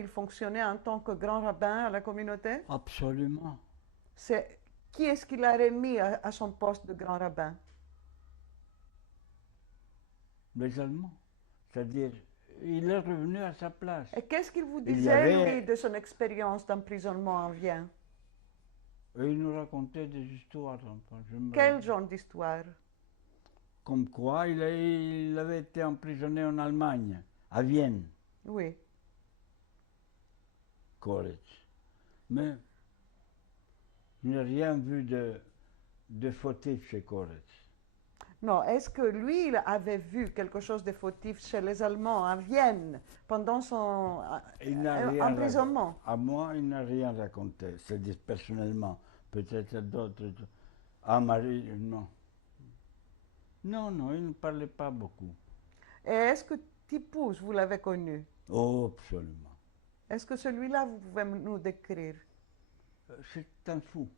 il fonctionnait en tant que grand rabbin à la communauté? Absolument. Qui est-ce qu'il a remis à son poste de grand rabbin? Les Allemands. C'est-à-dire, il est revenu à sa place. Et qu'est-ce qu'il vous disait, lui, de son expérience d'emprisonnement en Vienne? Et il nous racontait des histoires. Quel genre d'histoire? Comme quoi, il avait été emprisonné en Allemagne, à Vienne. Oui. Koretz. Mais je n'ai rien vu de fautif chez Koretz. Non, est-ce que lui, il avait vu quelque chose de fautif chez les Allemands à Vienne pendant son emprisonnement? À moi, il n'a rien raconté. C'est-à-dire personnellement, peut-être à d'autres. À Marie, non. Non, il ne parlait pas beaucoup. Et est-ce que Tippous, vous l'avez connu? Oh, absolument. Est-ce que celui-là, vous pouvez nous décrire? C'est un fou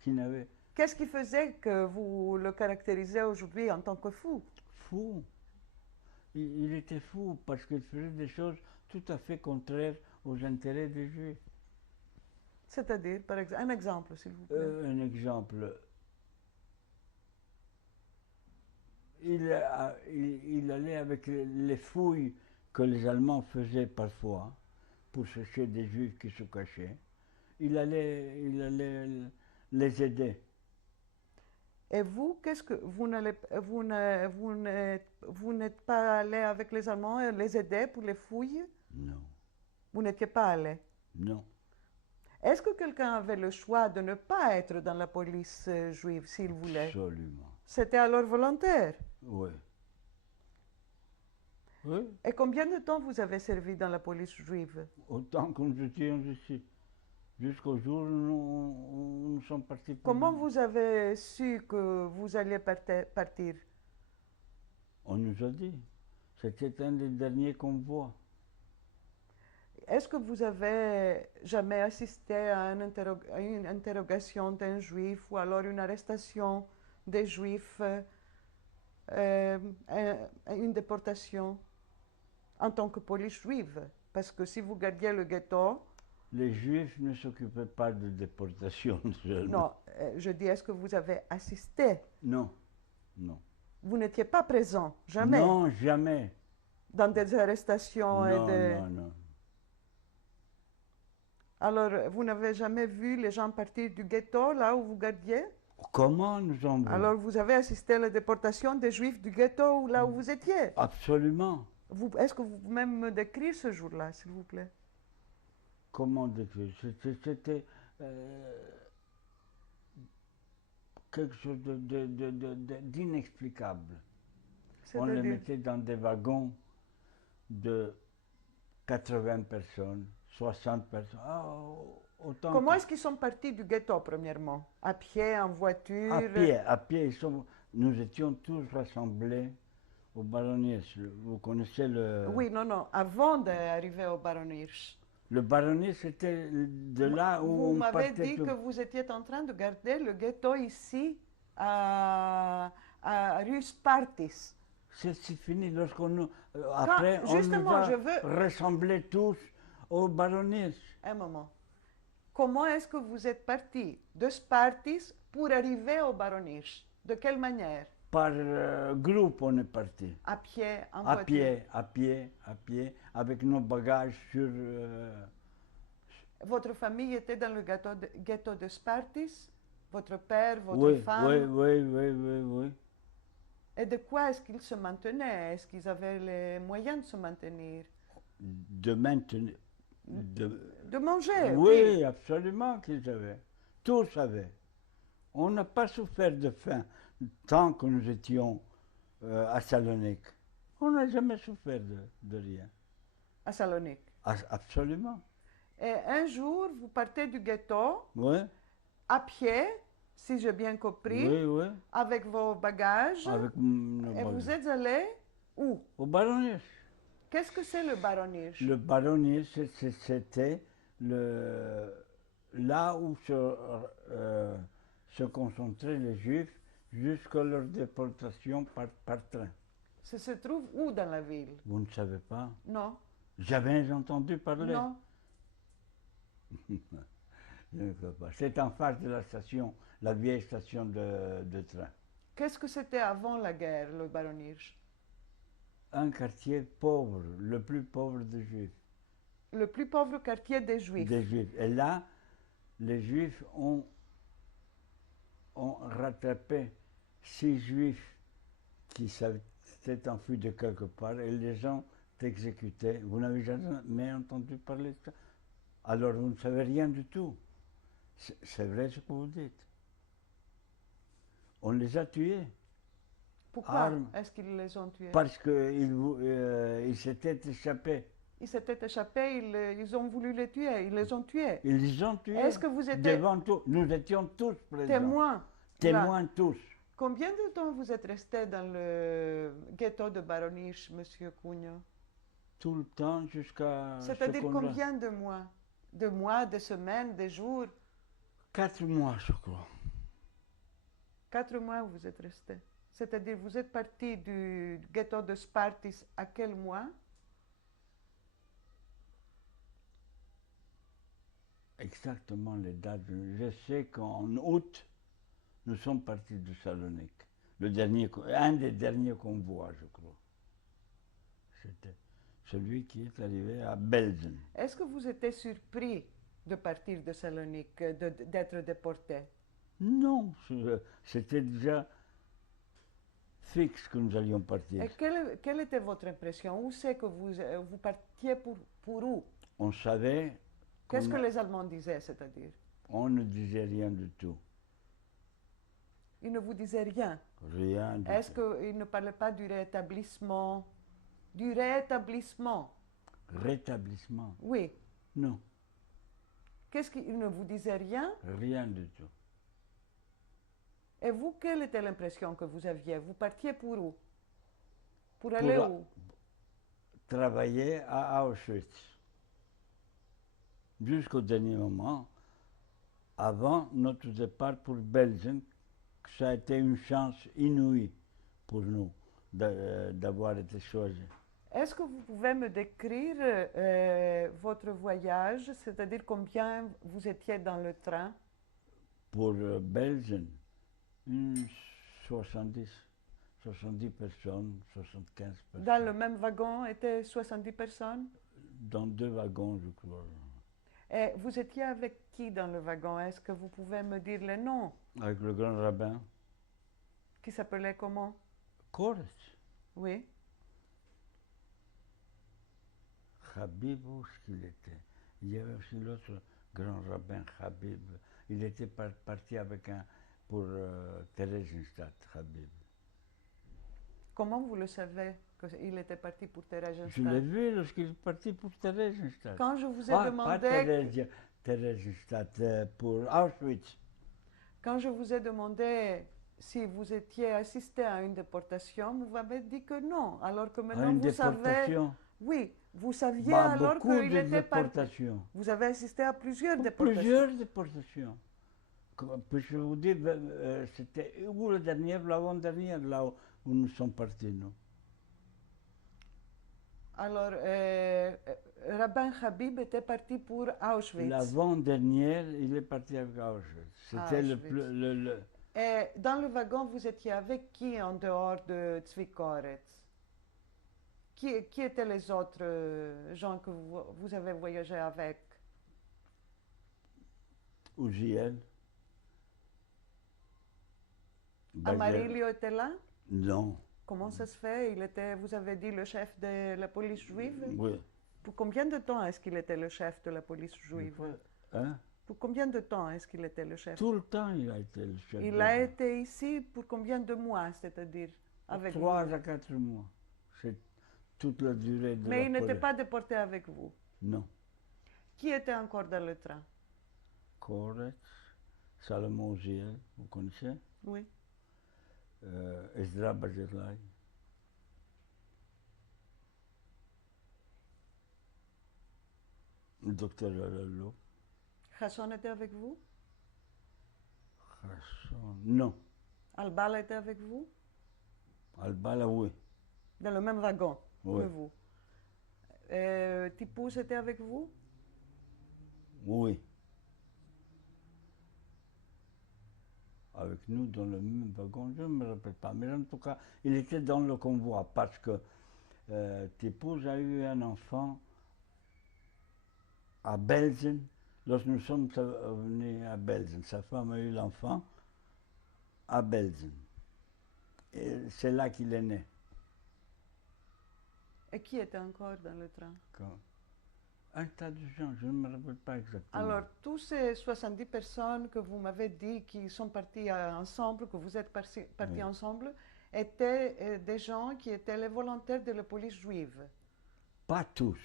qui n'avait... Qu'est-ce qui faisait que vous le caractérisez aujourd'hui en tant que fou? Fou. Il était fou parce qu'il faisait des choses tout à fait contraires aux intérêts des Juifs. C'est-à-dire, par exemple, un exemple, s'il vous plaît. Un exemple. Il allait avec les fouilles que les Allemands faisaient parfois pour chercher des Juifs qui se cachaient. Il allait les aider. Et vous, qu'est-ce que vous n'êtes pas allé avec les Allemands et les aider pour les fouilles? Non. Vous n'étiez pas allé? Non. Est-ce que quelqu'un avait le choix de ne pas être dans la police juive s'il voulait? Absolument. C'était alors volontaire? Oui. Oui. Et combien de temps vous avez servi dans la police juive? Autant que nous étions ici. Jusqu'au jour où nous sommes partis. Comment vous avez su que vous alliez partir? On nous a dit. C'était un des derniers convois. Est-ce que vous avez jamais assisté à une interrogation d'un juif ou alors une arrestation des juifs, une déportation en tant que police juive? Parce que si vous gardiez le ghetto... Les Juifs ne s'occupaient pas de déportation seulement. Non, je dis, est-ce que vous avez assisté? Non. Vous n'étiez pas présent, jamais? Non, jamais. Dans des arrestations Non. Alors, vous n'avez jamais vu les gens partir du ghetto, là où vous gardiez? Comment nous sommes venus? Alors vous avez assisté à la déportation des Juifs du ghetto là où vous étiez. Absolument. Est-ce que vous pouvez même me décrire ce jour-là, s'il vous plaît? Comment décrire? C'était quelque chose d'inexplicable. On les C'est-à-dire, mettait dans des wagons de 80 personnes, 60 personnes. Autant comment est-ce qu'ils sont partis du ghetto, premièrement? À pied, en voiture? à pied, nous étions tous rassemblés au Baronnies. Vous connaissez le... Oui, non, avant d'arriver au Baron Hirsch. Le Baronnies, c'était de là où Vous on m'avez partait dit tout. que vous étiez en train de garder le ghetto ici, à rue Spartis. C'est fini lorsqu'on nous... après, on justement, nous a je veux- rassemblés tous au Baronnies. Un moment. Comment est-ce que vous êtes parti de Spartis pour arriver au Baron Hirsch? De quelle manière? Par groupe, on est parti. À pied, en À voiture? pied, avec nos bagages sur... Votre famille était dans le ghetto de Spartis? Votre père, votre oui, femme? oui. Et de quoi est-ce qu'ils se maintenaient? Est-ce qu'ils avaient les moyens de se maintenir? De maintenir... De manger, Oui, absolument qu'ils avaient. Tous avaient. On n'a pas souffert de faim tant que nous étions à Salonique. On n'a jamais souffert de rien. à Salonique. Absolument. Et un jour, vous partez du ghetto Oui, à pied, si j'ai bien compris, oui. avec vos bagages. Avec nos Et vous bagages. êtes allé où? Au Baronnies. Qu'est-ce que c'est le Baron Hirsch? Le Baronnies, c'était là où se concentraient les Juifs jusqu'à leur déportation par train. Ça se trouve où dans la ville? Vous ne savez pas? Non, Jamais entendu parler? non. Je ne sais pas. C'est en face de la station, la vieille station de train. Qu'est-ce que c'était avant la guerre, le Baron Hirsch? Un quartier pauvre, le plus pauvre des Juifs. Le plus pauvre quartier des Juifs. Des Juifs. Et là, les Juifs ont rattrapé 6 Juifs qui s'étaient enfuis de quelque part et les ont exécutés. Vous n'avez jamais entendu parler de ça? Alors vous ne savez rien du tout. C'est vrai ce que vous dites. On les a tués. Pourquoi Armes. est-ce qu'ils les ont tués? Parce qu'ils s'étaient échappés. Ils s'étaient échappés, ils ont voulu les tuer, ils les ont tués. Ils les ont tués. Est-ce que vous étiez devant tout? Nous étions tous présents. témoins? Témoins tous. Combien de temps vous êtes resté dans le ghetto de Baron Hirsch, Monsieur Cugno? Tout le temps jusqu'à... C'est-à-dire combien de mois? De mois, de semaines, de jours? 4 mois, je crois. 4 mois vous êtes resté. C'est-à-dire vous êtes parti du ghetto de Spartis à quel mois? Exactement les dates. Je sais qu'en août, nous sommes partis de Salonique. Un des derniers convois, je crois. C'était celui qui est arrivé à Belzen. Est-ce que vous étiez surpris de partir de Salonique, d'être déporté? Non, c'était déjà fixe que nous allions partir. Et quelle était votre impression? Où c'est que vous partiez pour où? On savait... Qu'est-ce que les Allemands disaient, c'est-à-dire? On ne disait rien du tout. Ils ne vous disaient rien. Rien du Est-ce tout. qu'ils ne parlaient pas du rétablissement? Du rétablissement? Rétablissement? Oui. Non, Qu'est-ce qu'ils ne vous disaient rien? rien du tout. Et vous, quelle était l'impression que vous aviez? Vous partiez pour où? Pour aller où? Travailler à Auschwitz. Jusqu'au dernier moment, avant notre départ pour Belgique, ça a été une chance inouïe pour nous d'avoir été choisis. Est-ce que vous pouvez me décrire votre voyage, c'est-à-dire combien vous étiez dans le train? Pour Belgique, 70 personnes, 75 personnes. Dans le même wagon étaient 70 personnes? Dans 2 wagons, je crois. Et vous étiez avec qui dans le wagon? Est-ce que vous pouvez me dire le nom? avec le grand rabbin. Qui s'appelait comment? Koretz. Oui. Habib, où est-ce qu'il était? Il y avait aussi l'autre grand rabbin, Habib. Il était parti avec pour Theresienstadt, Habib. Comment vous le savez qu'il était parti pour Je l'ai Theresienstadt? vu lorsqu'il est parti pour Theresienstadt. Quand je vous ai Pas demandé, Theresienstadt, pour Auschwitz. quand je vous ai demandé si vous étiez assisté à une déportation, vous m'avez dit que non. Alors que maintenant Une vous savez, déportation. oui, vous saviez Bah, alors beaucoup qu'il de était parti. déportations. Vous avez assisté à plusieurs déportations. Plusieurs déportations. Puis-je vous dire, c'était où la dernière, l'avant-dernière, là où nous sommes partis, nous. Alors, Rabbin Habib était parti pour Auschwitz. L'avant-dernière, il est parti avec Auschwitz. C'était le Auschwitz. plus. Et dans le wagon, vous étiez avec qui en dehors de Zvi Koretz? Qui étaient les autres gens que vous avez voyagé avec? Uziel. Amarillo était là? Non. Comment ça se fait? Vous avez dit, le chef de la police juive? Oui. Pour combien de temps est-ce qu'il était le chef de la police juive? Hein? Pour combien de temps est-ce qu'il était le chef? Tout le temps, il a été le chef. Il a été ici pour combien de mois, c'est-à-dire avec 3 vous? à 4 mois. C'est toute la durée de Mais la il n'était police. pas déporté avec vous. Non. Qui était encore dans le train? Koretz, Salomon Uziel, vous connaissez? Oui. Ezra Bajelai. Le docteur Lalalo. Hasson était avec vous? Non. Albala était avec vous? Albala, oui. Dans le même wagon Oui. que vous. Tipouz était avec vous? Oui. Avec nous dans le même wagon, je ne me rappelle pas. Mais en tout cas, il était dans le convoi parce que Tipouz a eu un enfant à Belzen. Lorsque nous sommes venus à Belzen, sa femme a eu l'enfant à Belzen. Et c'est là qu'il est né. Et qui était encore dans le train? Un tas de gens, je ne me rappelle pas exactement. Alors, tous ces 70 personnes que vous m'avez dit qui sont parties ensemble, que vous êtes partis Oui. ensemble, étaient des gens qui étaient les volontaires de la police juive. Pas tous.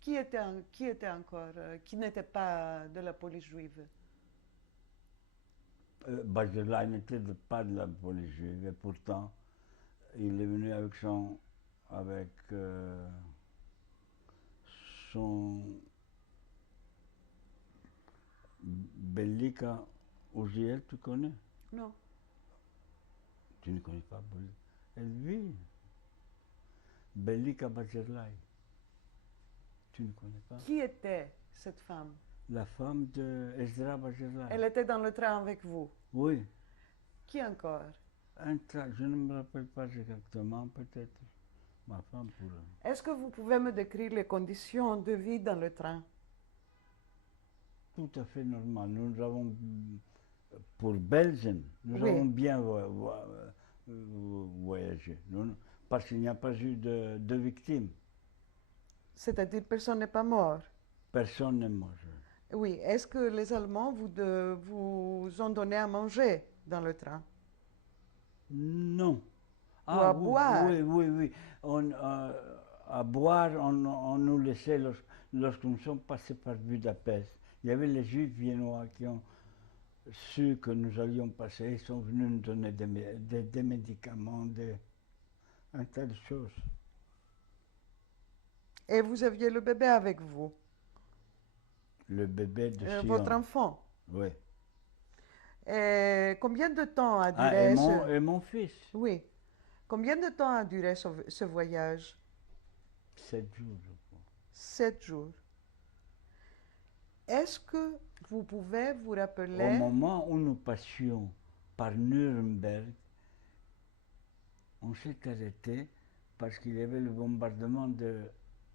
Qui était encore, qui n'était pas de la police juive? Bajelai n'était pas de la police juive et pourtant il est venu avec son Bellika Uziel, tu connais? Non. Tu ne connais pas Bellika? Elle vit. Bellika Bajelai. Tu ne connais pas? Qui était cette femme? La femme de Ezra Bajelai. Elle était dans le train avec vous. Oui. Qui encore? Je ne me rappelle pas exactement, peut-être ma femme pourrait. Est-ce que vous pouvez me décrire les conditions de vie dans le train? Tout à fait normal. Nous avons, pour Belgium, nous Oui. avons bien voyagé. Parce qu'il n'y a pas eu de victimes. C'est-à-dire personne n'est pas mort? Personne n'est mort. Oui. Est-ce que les Allemands vous ont donné à manger dans le train? Non. à boire. Oui. À boire, on nous laissait lorsque nous sommes passés par Budapest. Il y avait les Juifs viennois qui ont su que nous allions passer. Ils sont venus nous donner des médicaments, un tas de choses. Et vous aviez le bébé avec vous? Le bébé de Sion. Votre enfant? Oui. Et combien de temps a duré et mon fils. Oui. Combien de temps a duré ce voyage? 7 jours, je crois. 7 jours. Est-ce que vous pouvez vous rappeler... Au moment où nous passions par Nuremberg, on s'est arrêté parce qu'il y avait le bombardement de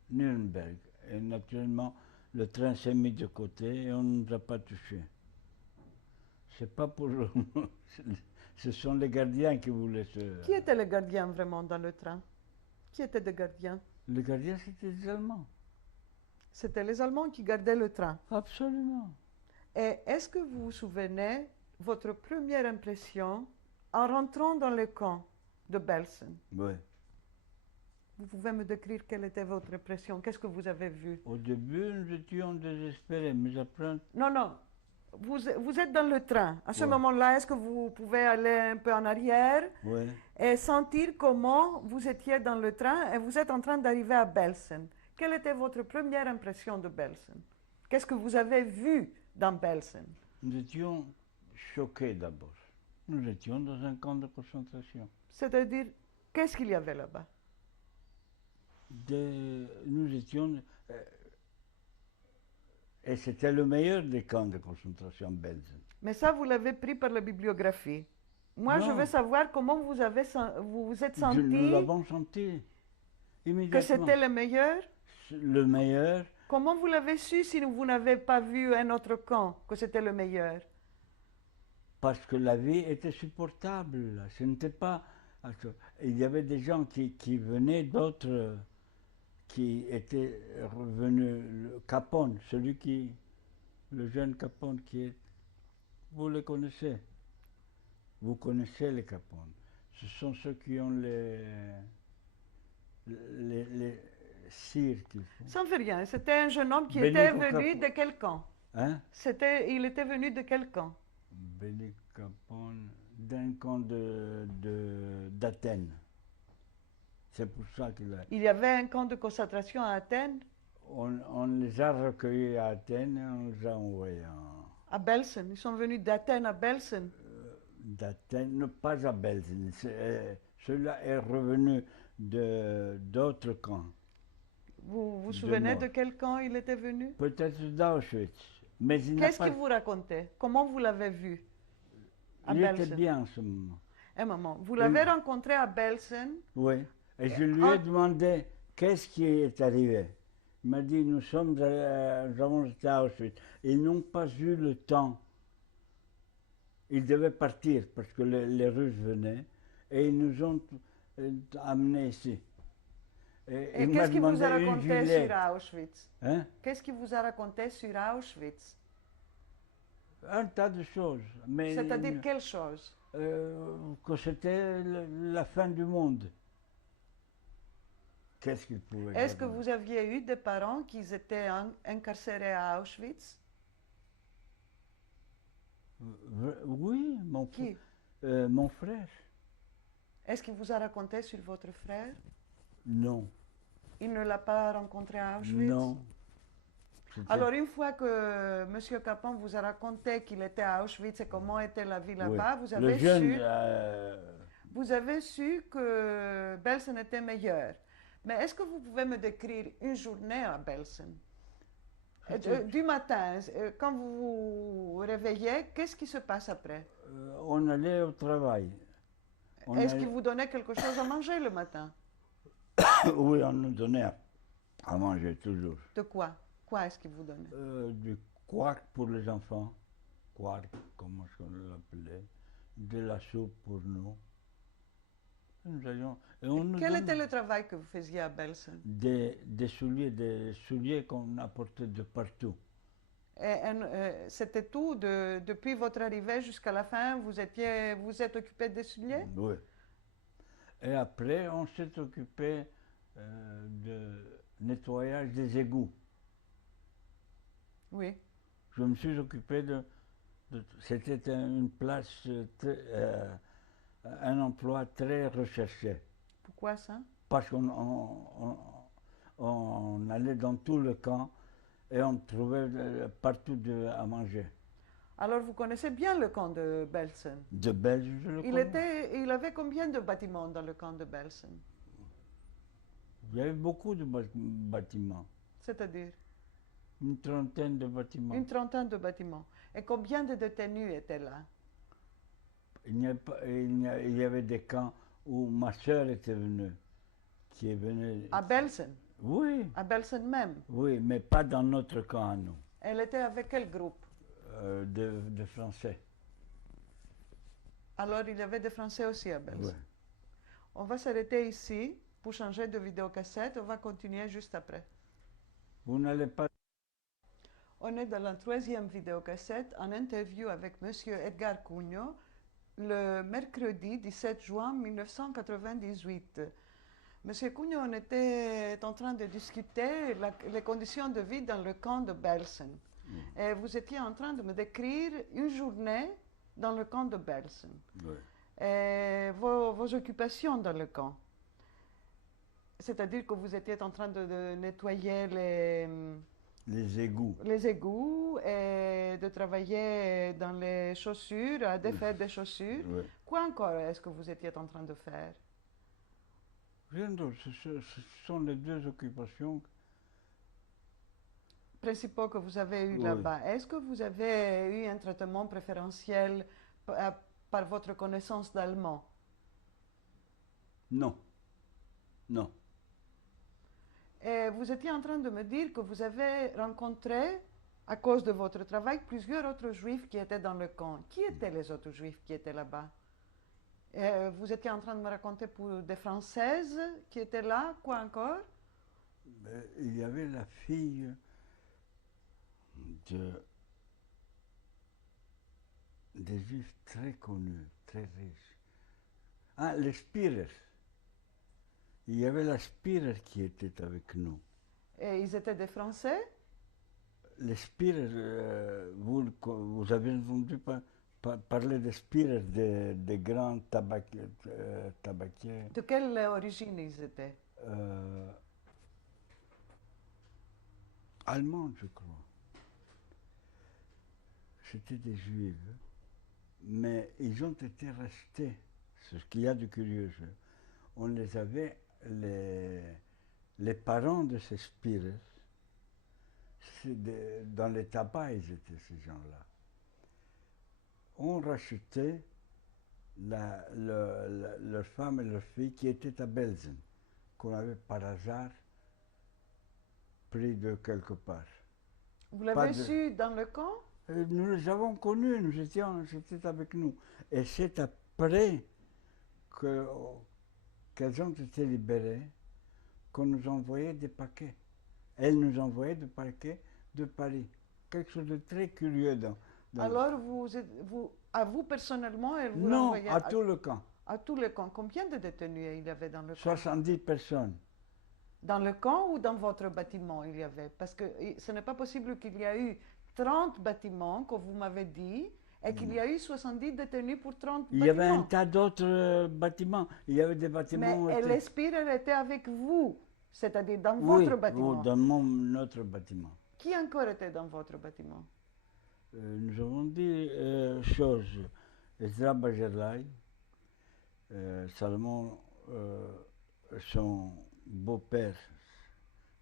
Nuremberg. Et naturellement, le train s'est mis de côté et on ne nous a pas touchés. C'est pas pour ce sont les gardiens qui voulaient se... Qui étaient les gardiens vraiment dans le train? Qui étaient des gardiens? Les gardiens, c'était des Allemands. C'était les Allemands qui gardaient le train. Absolument. Et est-ce que vous vous souvenez votre première impression en rentrant dans le camp de Belsen? Oui. Vous pouvez me décrire quelle était votre impression? Qu'est-ce que vous avez vu? Au début, nous étions désespérés, mais après... Non, non. Vous êtes dans le train. À ce Ouais. moment-là, est-ce que vous pouvez aller un peu en arrière Oui. et sentir comment vous étiez dans le train et vous êtes en train d'arriver à Belsen? Quelle était votre première impression de Belsen? Qu'est-ce que vous avez vu dans Belsen? Nous étions choqués d'abord. Nous étions dans un camp de concentration. C'est-à-dire, qu'est-ce qu'il y avait là-bas? Nous étions... et c'était le meilleur des camps de concentration belges. Mais ça, vous l'avez pris par la bibliographie. Moi, je Non. veux savoir comment vous vous êtes Nous senti l'avons senti que immédiatement. c'était le meilleur. Le meilleur, Comment vous l'avez su si vous n'avez pas vu un autre camp, que c'était le meilleur? parce que la vie était supportable. Ce n'était pas... Il y avait des gens qui venaient, d'autres qui étaient revenus. Capone, le jeune Capone qui est... Vous le connaissez. Vous connaissez les Capone. Ce sont ceux qui ont les cires qu'ils font. Ça ne fait rien. C'était un jeune homme qui Benito était venu Capone. de quel camp? Hein? Il était venu de quel camp? Benito Capone, d'un camp d'Athènes. C'est pour ça qu'il a... Il y avait un camp de concentration à Athènes, On les a recueillis à Athènes et on les a envoyés à Belsen. Ils sont venus d'Athènes à Belsen. d'Athènes, non, pas à Belzine. Celui-là est revenu d'autres camps. Vous vous De souvenez mort. de quel camp il était venu? Peut-être d'Auschwitz. Mais il n'a Qu'est-ce pas... qu'il vous racontait? Comment vous l'avez vu à Il était Belsen? bien en ce moment. Un moment. Vous l'avez rencontré à Belsen. Oui. Et je lui ai demandé qu'est-ce qui est arrivé. Il m'a dit nous avons été à Auschwitz. Ils n'ont pas eu le temps. Ils devaient partir parce que les Russes venaient et ils nous ont amenés ici. Et il m'a qu'est-ce qu'il vous demandé a une raconté gilet. sur Auschwitz? Hein? Qu'est-ce qu'il vous a raconté sur Auschwitz? Un tas de choses. Mais C'est-à-dire quelle chose? que c'était la fin du monde. Qu'est-ce qu'il pouvait Est-ce que raconter? vous aviez eu des parents qui étaient incarcérés à Auschwitz? Oui, Qui? mon frère. Est-ce qu'il vous a raconté sur votre frère? Non. Il ne l'a pas rencontré à Auschwitz? Non. C'était- Alors, une fois que M. Capon vous a raconté qu'il était à Auschwitz et comment était la vie oui. là-bas, vous Le avez jeune, su... Vous avez su que Belsen était meilleur. Mais est-ce que vous pouvez me décrire une journée à Belsen? Du matin, quand vous vous réveillez, qu'est-ce qui se passe après? on allait au travail. Est-ce qu'il vous donnait quelque chose à manger le matin? Oui, on nous donnait à manger toujours. De quoi? Quoi est-ce qu'il vous donnait? Du quark pour les enfants. Quark, comment est-ce qu'on l'appelait? De la soupe pour nous. Nous allions, et on nous Quel donnait était le travail que vous faisiez à Belsen? des souliers qu'on apportait de partout. C'était tout, depuis votre arrivée jusqu'à la fin, vous êtes occupé des souliers? Oui. Et après, on s'est occupé de nettoyage des égouts. Oui. Je me suis occupé c'était une place, un emploi très recherché. Pourquoi ça? Parce on allait dans tout le camp et on trouvait partout à manger. Alors vous connaissez bien le camp de Belsen. De Belges, je le connais. Il avait combien de bâtiments dans le camp de Belsen? Il y avait beaucoup de bâtiments, C'est-à-dire? une trentaine de bâtiments. Une trentaine de bâtiments. Et combien de détenus étaient là? Il y avait des camps où ma soeur était venue, qui est venue À Belsen? Oui, à Belsen même. oui, mais pas dans notre camp à nous, Elle était avec quel groupe? de Français. Alors, il y avait des Français aussi à Belsen. Ouais. On va s'arrêter ici pour changer de vidéocassette. On va continuer juste après. Vous n'allez pas... On est dans la troisième vidéocassette, en interview avec M. Edgar Cugno, le mercredi 17 juin 1998. Monsieur Cugno, on était en train de discuter les conditions de vie dans le camp de Belsen. Et vous étiez en train de me décrire une journée dans le camp de Belsen. Ouais. Et vos occupations dans le camp. C'est-à-dire que vous étiez en train de nettoyer Les égouts. les égouts et de travailler dans les chaussures, à défaire des chaussures. Ouais. Quoi encore est-ce que vous étiez en train de faire? Rien d'autre, ce sont les deux occupations. Principaux que vous avez eu Oui. là-bas. Est-ce que vous avez eu un traitement préférentiel par votre connaissance d'allemand? Non. Non. Et vous étiez en train de me dire que vous avez rencontré, à cause de votre travail, plusieurs autres juifs qui étaient dans le camp. Qui étaient les autres juifs qui étaient là-bas? Vous étiez en train de me raconter pour des Françaises qui étaient là, quoi encore? Il y avait la fille des juifs très connus, très riches. Ah, les Spirer. Il y avait la Spirer qui était avec nous. Et ils étaient des Français? Les Spirer, vous avez entendu parler des Spirer, des grands tabaquiers. De quelle origine ils étaient? Allemands, je crois. C'était des Juifs, mais ils ont été restés. C'est ce qu'il y a de curieux. On les avait, les parents de ces Spires, dans les tabacs, ils étaient ces gens-là. On rachetait leurs femmes et leurs filles qui étaient à Belsen, qu'on avait par hasard pris de quelque part. Vous l'avez su dans le camp? Nous les avons connus, c'était avec nous. Et c'est après qu'elles ont été libérées qu'on nous envoyait des paquets. Elles nous envoyaient des paquets de Paris. Quelque chose de très curieux dans Alors, à vous personnellement, elle vous Non, envoyait à tout le camp. à tous les camps. Combien de détenus il y avait dans le camp? 70 personnes. Dans le camp ou dans votre bâtiment il y avait? Parce que ce n'est pas possible qu'il y a eu 30 bâtiments, que vous m'avez dit, et qu'il y a eu 70 détenus pour 30 Il bâtiments. y avait un tas d'autres bâtiments. Il y avait des bâtiments... Mais les Spirer étaient avec vous, c'est-à-dire dans Oui, votre bâtiment. dans notre bâtiment. Qui encore était dans votre bâtiment? Nous avons dit choses. Ezra Bajerlai, Salomon, son beau-père,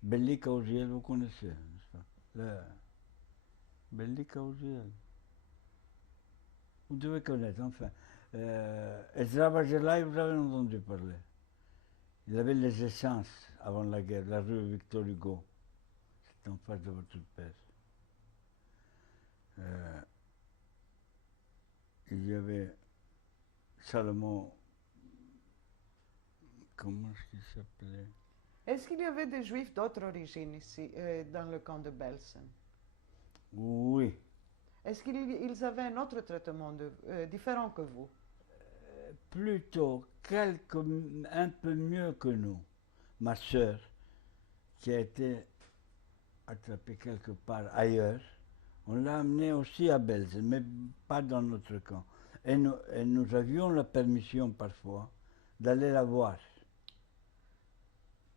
Belli Kauziel, vous connaissez, n'est-ce pas? Belli Kauziel. Vous devez connaître, enfin. Ezra Bajerlai, vous avez entendu parler. Il avait les essences avant la guerre, la rue Victor Hugo. C'est en face de votre père. Il y avait Salomon, comment est-ce qu'il s'appelait? Est-ce qu'il y avait des Juifs d'autre origine ici, dans le camp de Belsen? Oui. Est-ce qu'ils avaient un autre traitement différent que vous? Plutôt un peu mieux que nous. Ma sœur, qui a été attrapée quelque part ailleurs, on l'a amenée aussi à Belsen, mais pas dans notre camp. Et nous avions la permission parfois d'aller la voir.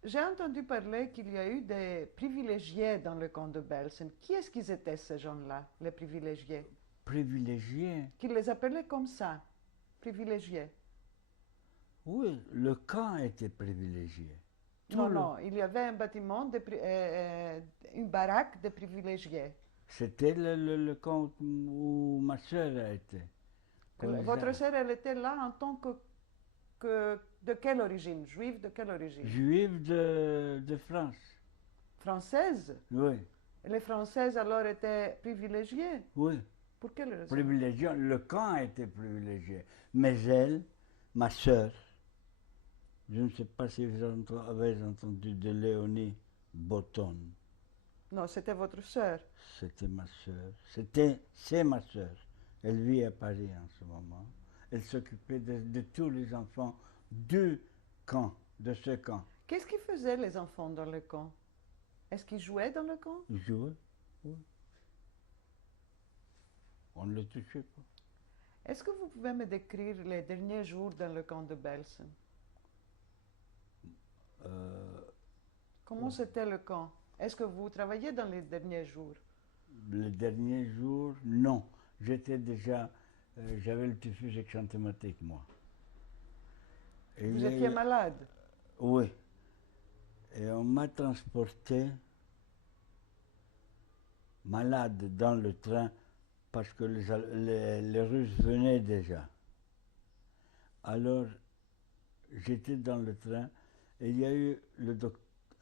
J'ai entendu parler qu'il y a eu des privilégiés dans le camp de Belsen. Qui est-ce qu'ils étaient, ces gens-là, les privilégiés? Privilégiés? Qu'ils les appelaient comme ça, privilégiés. Oui, le camp était privilégié. Non, il y avait un bâtiment, une baraque de privilégiés. C'était le camp où ma sœur a été. Votre sœur, elle était là en tant De quelle origine? Juive de quelle origine? Juifs de France. Française? Oui, Les Françaises alors étaient privilégiées? oui. Pour quelle raison? Privilégié. Le camp a été privilégié. Mais elle, ma sœur, je ne sais pas si vous avez entendu de Léonie Botton. Non, c'était votre sœur. C'était ma sœur. C'est ma sœur. Elle vit à Paris en ce moment. Elle s'occupait de tous les enfants du camp, de ce camp. Qu'est-ce qu'ils faisaient les enfants dans le camp? Est-ce qu'ils jouaient dans le camp? Ils jouaient. Oui. On ne les touchait pas. Est-ce que vous pouvez me décrire les derniers jours dans le camp de Belsen? Comment oui. c'était le camp? Est-ce que vous travailliez dans les derniers jours? Les derniers jours, non. J'étais déjà, j'avais le typhus exanthématique, moi. Et Vous étiez malade? Oui. Et on m'a transporté malade dans le train parce que les Russes venaient déjà. Alors, j'étais dans le train et il y a eu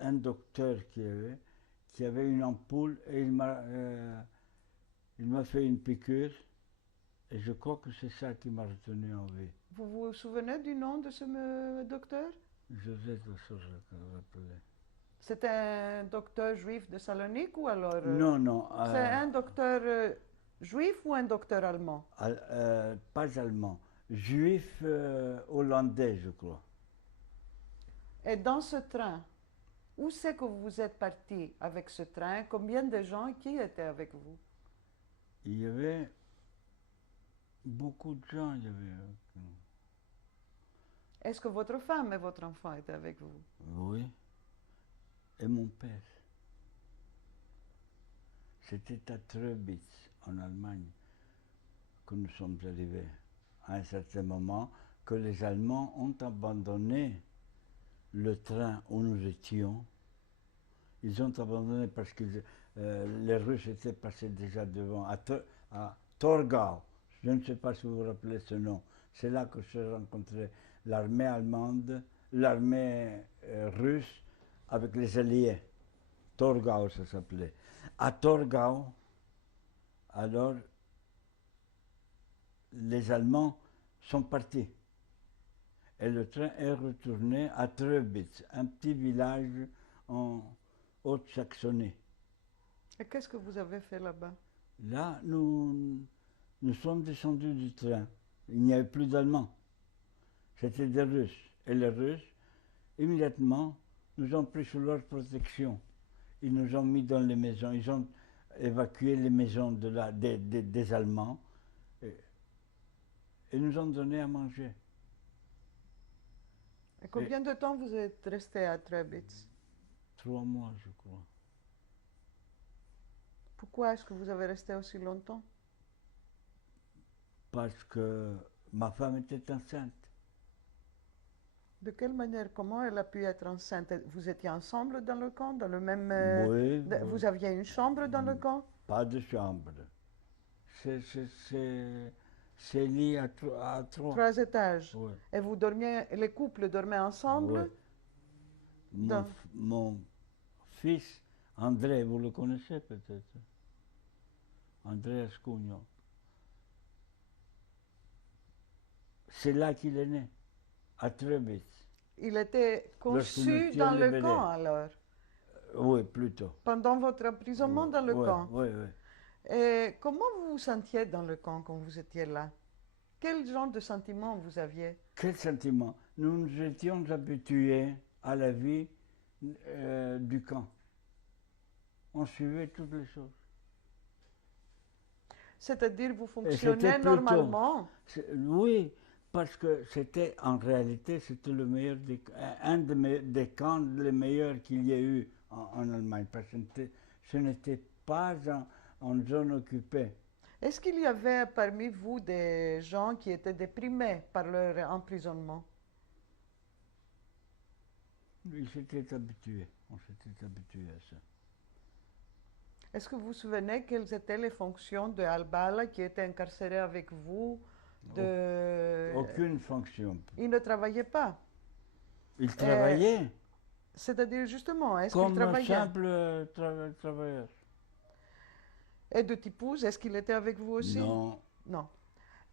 un docteur qui avait une ampoule et il m'a fait une piqûre et je crois que c'est ça qui m'a retenu en vie. Vous vous souvenez du nom de ce docteur? Joseph de rappeler. C'était un docteur juif de Salonique ou alors? Non, non. C'est un docteur juif ou un docteur allemand? Pas allemand. Juif hollandais, je crois. Et dans ce train, où c'est que vous êtes parti avec ce train? Combien de gens qui étaient avec vous? Il y avait beaucoup de gens. Est-ce que votre femme et votre enfant étaient avec vous? Oui. Et mon père. C'était à Treubitz, en Allemagne, que nous sommes arrivés. À un certain moment, que les Allemands ont abandonné le train où nous étions. Ils ont abandonné parce que les Russes étaient passés déjà devant, à Torgau. Je ne sais pas si vous vous rappelez ce nom. C'est là que j'ai rencontré l'armée allemande, l'armée russe avec les Alliés. Torgau, ça s'appelait. À Torgau, alors, les Allemands sont partis. Et le train est retourné à Treubitz, un petit village en Haute-Saxonie. Et qu'est-ce que vous avez fait là-bas? Là, nous sommes descendus du train. Il n'y avait plus d'Allemands. C'était des Russes. Et les Russes, immédiatement, nous ont pris sous leur protection. Ils nous ont mis dans les maisons. Ils ont évacué les maisons des Allemands et nous ont donné à manger. Et combien de temps vous êtes resté à Treubitz? 3 mois, je crois. Pourquoi est-ce que vous avez resté aussi longtemps? Parce que ma femme était enceinte. De quelle manière? Comment elle a pu être enceinte? Vous étiez ensemble dans le camp, dans le même... Oui, Vous aviez une chambre dans le camp? Pas de chambre. C'est lié à 3. 3 étages. Oui. Et vous dormiez, les couples dormaient ensemble? Oui. Mon fils, André, vous le connaissez peut-être? André Ascugno. C'est là qu'il est né, à Treubitz. Il était Lorsque nous conçu étions dans le libérés. camp alors? Oui, plutôt. Pendant votre emprisonnement dans le camp? Oui, oui. Et comment vous vous sentiez dans le camp quand vous étiez là? Quel genre de sentiment vous aviez? Quel sentiment? Nous nous étions habitués à la vie du camp. On suivait toutes les choses. C'est-à-dire vous c'était fonctionnez plutôt- normalement? Oui, parce que c'était, en réalité, c'était le meilleur un des camps les meilleurs qu'il y ait eu en Allemagne, parce que ce n'était pas en zone occupée. Est-ce qu'il y avait parmi vous des gens qui étaient déprimés par leur emprisonnement? Ils s'étaient habitués, on s'était habitués à ça. Est-ce que vous vous souvenez quelles étaient les fonctions de Al-Bala qui était incarcéré avec vous? Aucune fonction. Il ne travaillait pas. Il travaillait C'est-à-dire justement, est-ce qu'il comme un travaillait? simple travailleur. Et de Tipouze, est-ce qu'il était avec vous aussi? Non, Non.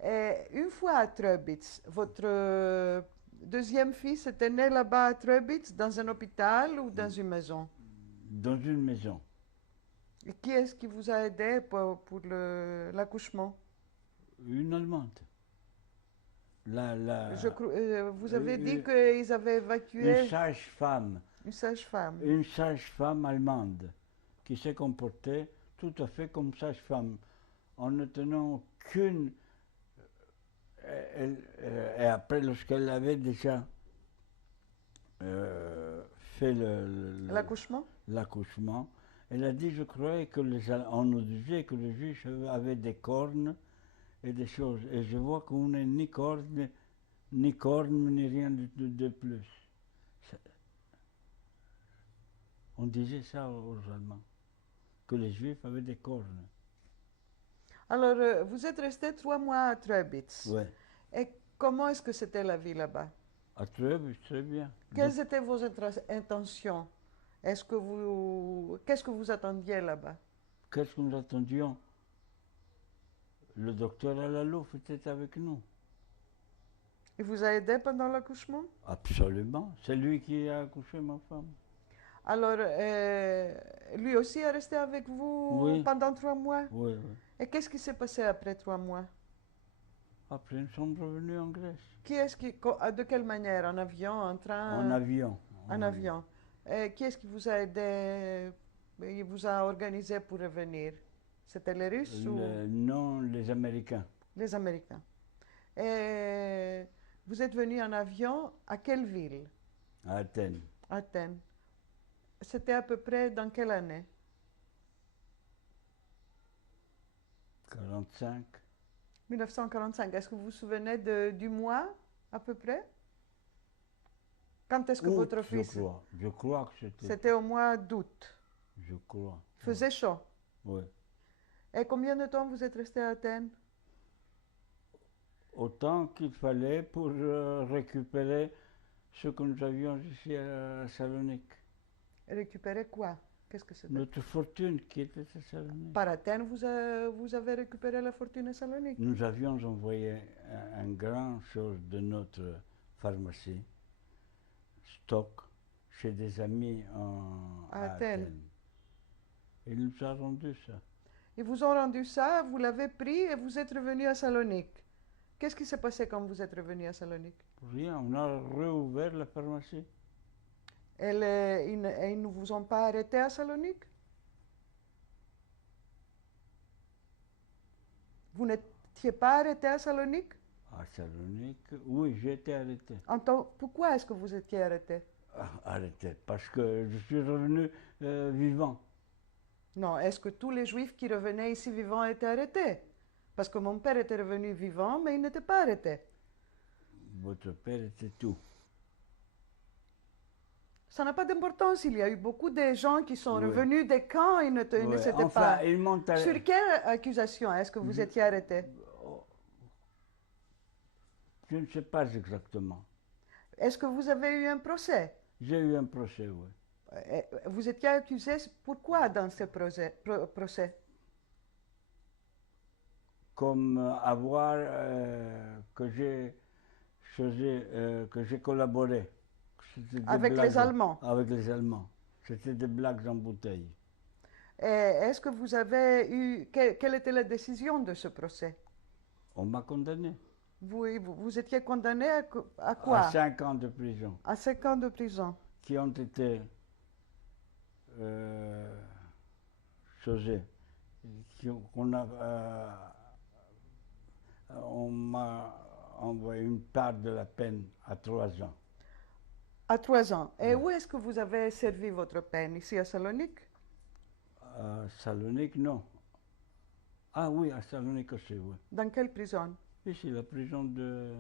Et une fois à Treubitz, votre deuxième fils était né là-bas à Treubitz, dans un hôpital ou dans une maison? dans une maison. Et qui est-ce qui vous a aidé pour l'accouchement? Une Allemande. Vous avez dit une qu'ils avaient évacué sage-femme. une sage-femme. Une sage-femme allemande qui s'est comportée tout à fait comme sage-femme, en ne tenant qu'une. Et après, lorsqu'elle avait déjà fait L'accouchement? l'accouchement, elle a dit, je croyais que on nous disait que les juifs avaient des cornes et des choses, et je vois qu'on n'est ni cornes, ni rien de plus. On disait ça aux Allemands, que les Juifs avaient des cornes. Alors, vous êtes resté 3 mois à Treubitz. Ouais. Et comment est-ce que c'était la vie là-bas? À Treubitz, très bien. Quelles étaient vos intentions? Qu'est-ce que vous attendiez là-bas? Qu'est-ce que nous attendions? Le docteur Alalouf était avec nous. Il vous a aidé pendant l'accouchement? Absolument. C'est lui qui a accouché ma femme. Alors, lui aussi est resté avec vous Oui. pendant 3 mois? Oui, oui. Et qu'est-ce qui s'est passé après 3 mois? Après, nous sommes revenus en Grèce. De quelle manière? En avion, en train? En avion. En avion. Et qui est-ce qui vous a aidé? Il vous a organisé pour revenir? C'était les Russes ou Non, les Américains. les Américains? Et vous êtes venu en avion à quelle ville? À Athènes. Athènes. C'était à peu près dans quelle année? 45. 1945. Est-ce que vous vous souvenez du mois à peu près? Quand est-ce que Août, votre fils... Je crois que c'était. C'était au mois d'août. Je crois. Il faisait chaud. Oui. Et combien de temps vous êtes resté à Athènes? Autant qu'il fallait pour récupérer ce que nous avions ici à Salonique. Récupérer quoi? Qu'est-ce que c'était? Notre fortune qui était à Salonique. Par Athènes, vous avez récupéré la fortune à Salonique? Nous avions envoyé un grand chose de notre pharmacie, stock, chez des amis à Athènes. Il nous a rendu ça. Ils vous ont rendu ça, vous l'avez pris et vous êtes revenu à Salonique. Qu'est-ce qui s'est passé quand vous êtes revenu à Salonique? Rien, on a réouvert la pharmacie. Et ils ne vous ont pas arrêté à Salonique? Vous n'étiez pas arrêté à Salonique? À Salonique, oui, j'ai été arrêté. Pourquoi est-ce que vous étiez arrêté? Arrêté, parce que je suis revenu vivant. Non, est-ce que tous les Juifs qui revenaient ici vivants étaient arrêtés? Parce que mon père était revenu vivant, mais il n'était pas arrêté. Votre père était tout. Ça n'a pas d'importance. Il y a eu beaucoup de gens qui sont Oui. revenus des camps et ne s'étaient pas. Ils m'ont Sur quelle accusation est-ce que vous étiez arrêté? Je ne sais pas exactement. Est-ce que vous avez eu un procès? J'ai eu un procès, oui. Vous étiez accusé pourquoi dans ce procès? Comme avoir que j'ai collaboré. Avec les Allemands? Avec les Allemands. C'était des blagues en bouteille. Et est-ce que vous avez eu... Quelle était la décision de ce procès? On m'a condamné. Vous étiez condamné à quoi? À 5 ans de prison. À 5 ans de prison. Qui ont été on m'a envoyé une part de la peine à 3 ans. À 3 ans. Et Oui. où est-ce que vous avez servi votre peine? Ici à Salonique? À Salonique, non. Ah oui, à Salonique aussi, oui. Dans quelle prison? Ici, la prison de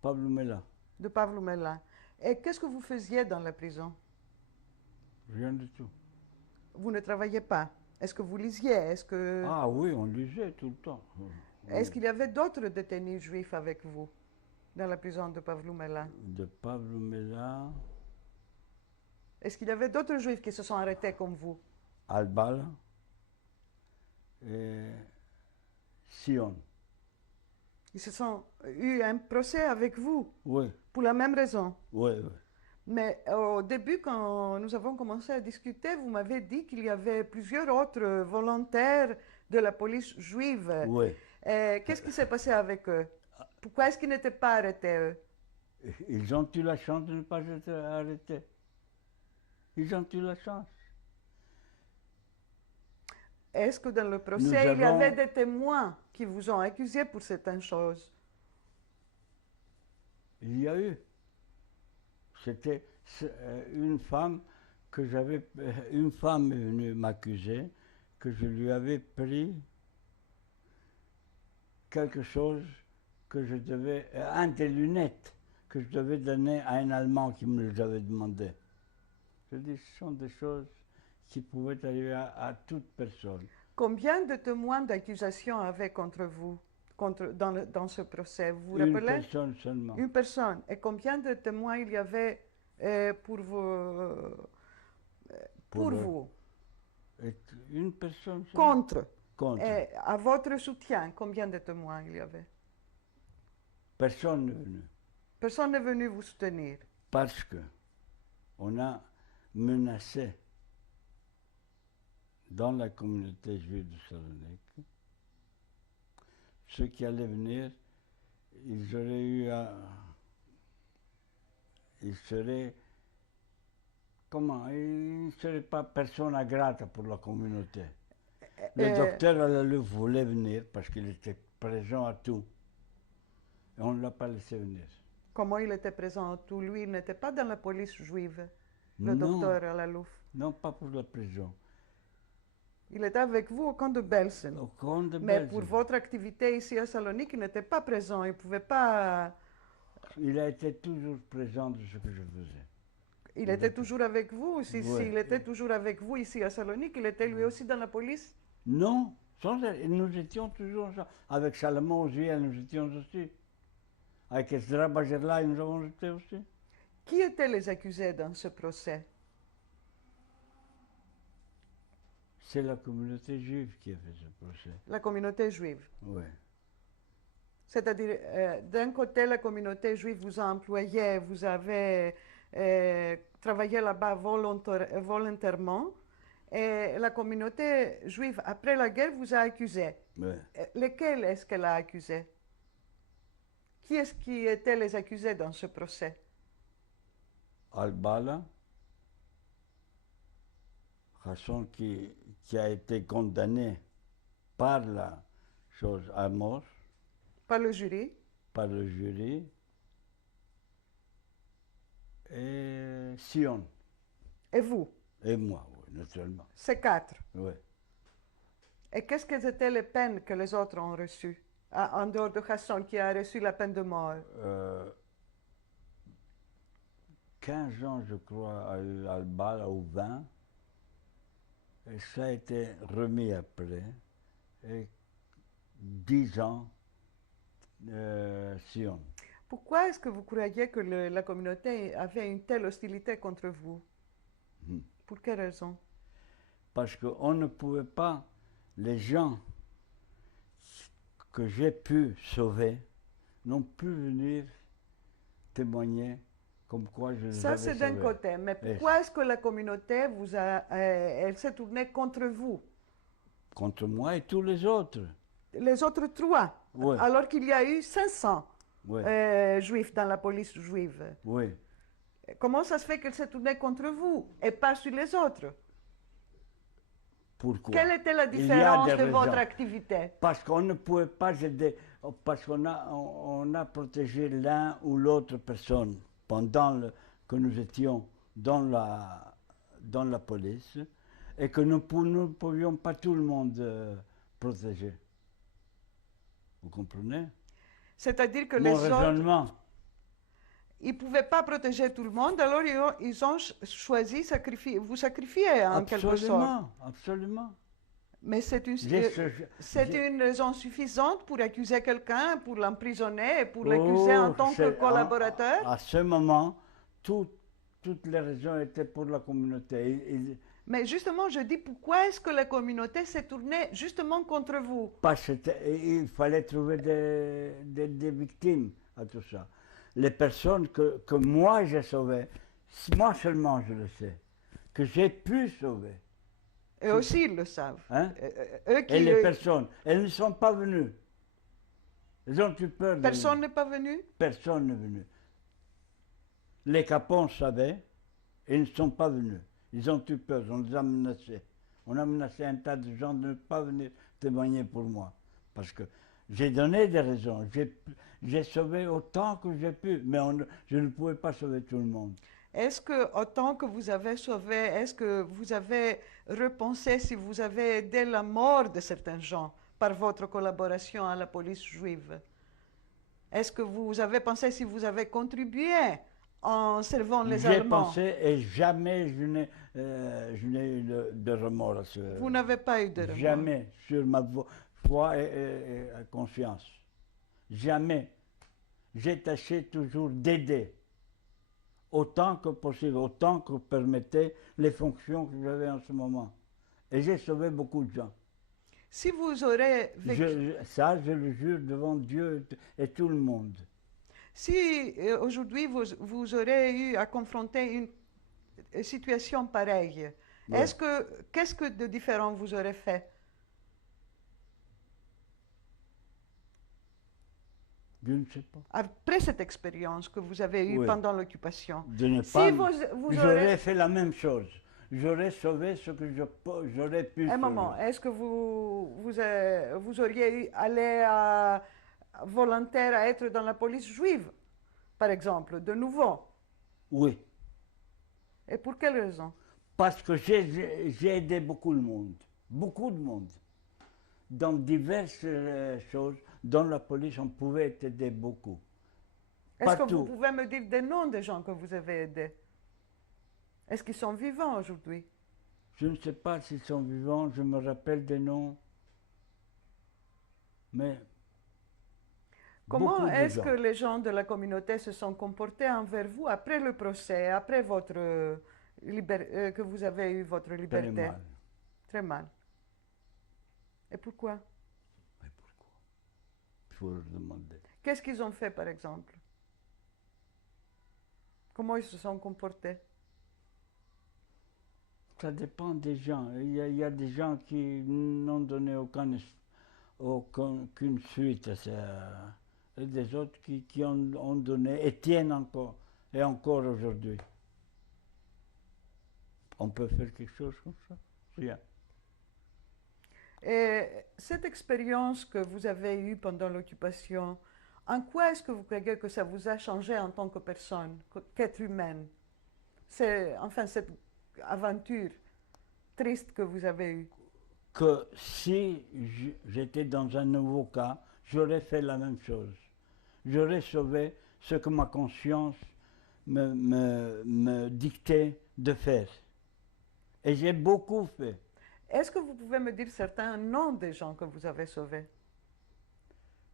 Pavlumela. De Pavlumela. Et qu'est-ce que vous faisiez dans la prison? Rien du tout. Vous ne travailliez pas? Est-ce que vous lisiez? Ah oui, on lisait tout le temps. Est-ce qu'il y avait d'autres détenus juifs avec vous? dans la prison de Pavloumela? de Pavloumela, Est-ce qu'il y avait d'autres juifs qui se sont arrêtés comme vous? Albala et Sion. Ils se sont eu un procès avec vous Oui, pour la même raison. oui, oui. Mais au début, quand nous avons commencé à discuter, vous m'avez dit qu'il y avait plusieurs autres volontaires de la police juive. Oui. Qu'est-ce qui s'est passé avec eux? Pourquoi est-ce qu'ils n'étaient pas arrêtés, eux? Ils ont eu la chance de ne pas être arrêtés. Ils ont eu la chance. Est-ce que dans le Nous procès, il y avons- avait des témoins qui vous ont accusé pour certaines choses? Il y a eu. C'était une femme que j'avais. Une femme est venue m'accuser que je lui avais pris quelque chose que je devais. Un des lunettes que je devais donner à un Allemand qui me les avait demandé. Je dis, ce sont des choses qui pouvaient arriver à toute personne. Combien de témoins d'accusation avaient contre vous dans ce procès? Vous vous Une rappelez? personne seulement. Une personne. Et combien de témoins il y avait pour vous? Pour le- vous? Et une personne seulement. Contre. Contre. Et à votre soutien, combien de témoins il y avait? Personne n'est venu. Personne n'est venu vous soutenir. Parce que on a menacé dans la communauté juive de Salonique ceux qui allaient venir, ils auraient eu à. Ils seraient. Comment? Ils ne seraient pas persona grata pour la communauté. Le docteur Alalouf voulait venir parce qu'il était présent à tout. Et on ne l'a pas laissé venir. Comment il était présent à tout? Lui, il n'était pas dans la police juive, le Non. docteur Alalouf. Non, pas pour la prison. Il était avec vous au camp de Belsen. Au camp de Mais Belsen. pour votre activité ici à Salonique, il n'était pas présent. Il ne pouvait pas. Il a été toujours présent de ce que je faisais. Il était toujours avec vous. S'il Ouais. était toujours avec vous ici à Salonique, il était lui aussi dans la police. Non, nous étions toujours ensemble. Avec Salomon Oziel, nous étions aussi. Avec Esdra Bajerla, nous avons été aussi. Qui étaient les accusés dans ce procès? C'est la communauté juive qui a fait ce procès. La communauté juive. Oui. C'est-à-dire, d'un côté, la communauté juive vous a employé, vous avez travaillé là-bas volontairement, et la communauté juive, après la guerre, vous a accusé. Oui. Lesquels est-ce qu'elle a accusé? Qui est-ce qui étaient les accusés dans ce procès? Albala, Hassan qui a été condamné par la chose à mort, Par le jury. par le jury, et Sion, Et vous? et moi, oui, naturellement. Ces quatre. Oui. Et qu'est-ce que étaient les peines que les autres ont reçues? En dehors de Hassan qui a reçu la peine de mort. 15 ans, je crois, à Albala, ou 20. Et ça a été remis après. Et 10 ans, Sion. Pourquoi est-ce que vous croyez que la communauté avait une telle hostilité contre vous? Pour quelle raison? Parce qu'on ne pouvait pas, les gens que j'ai pu sauver n'ont pu venir témoigner comme quoi je les Ça, avais c'est d'un sauvés. côté. Mais pourquoi est-ce que la communauté elle s'est tournée contre vous? Contre moi et tous les autres. Les autres trois? Oui. Alors qu'il y a eu 500 Oui. juifs dans la police juive. Oui. Comment ça se fait qu'elle s'est tournée contre vous et pas sur les autres? Pourquoi? Quelle était la Il y a différence des de votre raisons. activité? Parce qu'on ne pouvait pas aider, parce qu'on on a protégé l'un ou l'autre personne pendant que nous étions dans la police et que nous ne pouvions pas tout le monde protéger. Vous comprenez? C'est-à-dire que Mon les autres, raisonnement. ils ne pouvaient pas protéger tout le monde, alors ils ont choisi vous sacrifier en quelque sorte. Absolument, absolument. Mais c'est J'ai ce- j'ai- une raison suffisante pour accuser quelqu'un, pour l'emprisonner, pour l'accuser en tant que collaborateur? à ce moment, toutes les raisons étaient pour la communauté. Mais justement, je dis pourquoi est-ce que la communauté s'est tournée justement contre vous? Il fallait trouver des victimes à tout ça. Les personnes que moi j'ai sauvées, moi seulement je le sais, que j'ai pu sauver. Eux aussi, ils le savent. Hein? Eux qui, Et les personnes, elles ne sont pas venues. Elles ont eu peur de personne n'est pas venu? Personne n'est venu. Les capons savaient, et ils ne sont pas venus. Ils ont eu peur, on les a menacés. On a menacé un tas de gens de ne pas venir témoigner pour moi. Parce que j'ai donné des raisons. J'ai sauvé autant que j'ai pu, mais je ne pouvais pas sauver tout le monde. Est-ce que, autant que vous avez sauvé, est-ce que vous avez repensé si vous avez aidé la mort de certains gens par votre collaboration à la police juive? Est-ce que vous avez pensé si vous avez contribué en servant les Allemands? J'ai pensé et jamais je n'ai eu de remords à ce. Vous n'avez pas eu de remords? Jamais, sur ma foi et conscience. Jamais. J'ai tâché toujours d'aider. Autant que possible, autant que permettaient les fonctions que j'avais en ce moment. Et j'ai sauvé beaucoup de gens. Si vous aurez vécu... Ça, je le jure devant Dieu et tout le monde. Si aujourd'hui vous aurez eu à confronter une situation pareille, Ouais. qu'est-ce que de différent vous aurez fait? Je ne sais pas. Après cette expérience que vous avez eue Oui. pendant l'occupation, De ne si pas. vous J'aurais aurez... fait la même chose. J'aurais sauvé ce que j'aurais pu Un sauver. moment, est-ce que vous auriez allé volontaire à être dans la police juive, par exemple, de nouveau? Oui. Et pour quelle raison? Parce que j'ai aidé beaucoup de monde. Beaucoup de monde. Dans diverses choses, dans la police, on pouvait aider beaucoup. Est-ce que Partout. vous pouvez me dire des noms des gens que vous avez aidés? Est-ce qu'ils sont vivants aujourd'hui? Je ne sais pas s'ils sont vivants, je me rappelle des noms. Mais. Comment beaucoup de est-ce gens. que les gens de la communauté se sont comportés envers vous après le procès, après votre que vous avez eu votre liberté? Très mal. Très mal. Et pourquoi? Mais pourquoi? Il faut leur demander. Qu'est-ce qu'ils ont fait, par exemple? Comment ils se sont comportés? Ça dépend des gens. Il y a des gens qui n'ont donné aucune suite à ça. Et des autres qui ont donné et tiennent encore. Et encore aujourd'hui. On peut faire quelque chose comme ça? Rien. Et cette expérience que vous avez eue pendant l'occupation, en quoi est-ce que vous croyez que ça vous a changé en tant que personne, qu'être humaine? C'est, enfin, cette aventure triste que vous avez eue. Que si j'étais dans un nouveau cas, j'aurais fait la même chose. J'aurais sauvé ce que ma conscience me dictait de faire. Et j'ai beaucoup fait. Est-ce que vous pouvez me dire certains noms des gens que vous avez sauvés?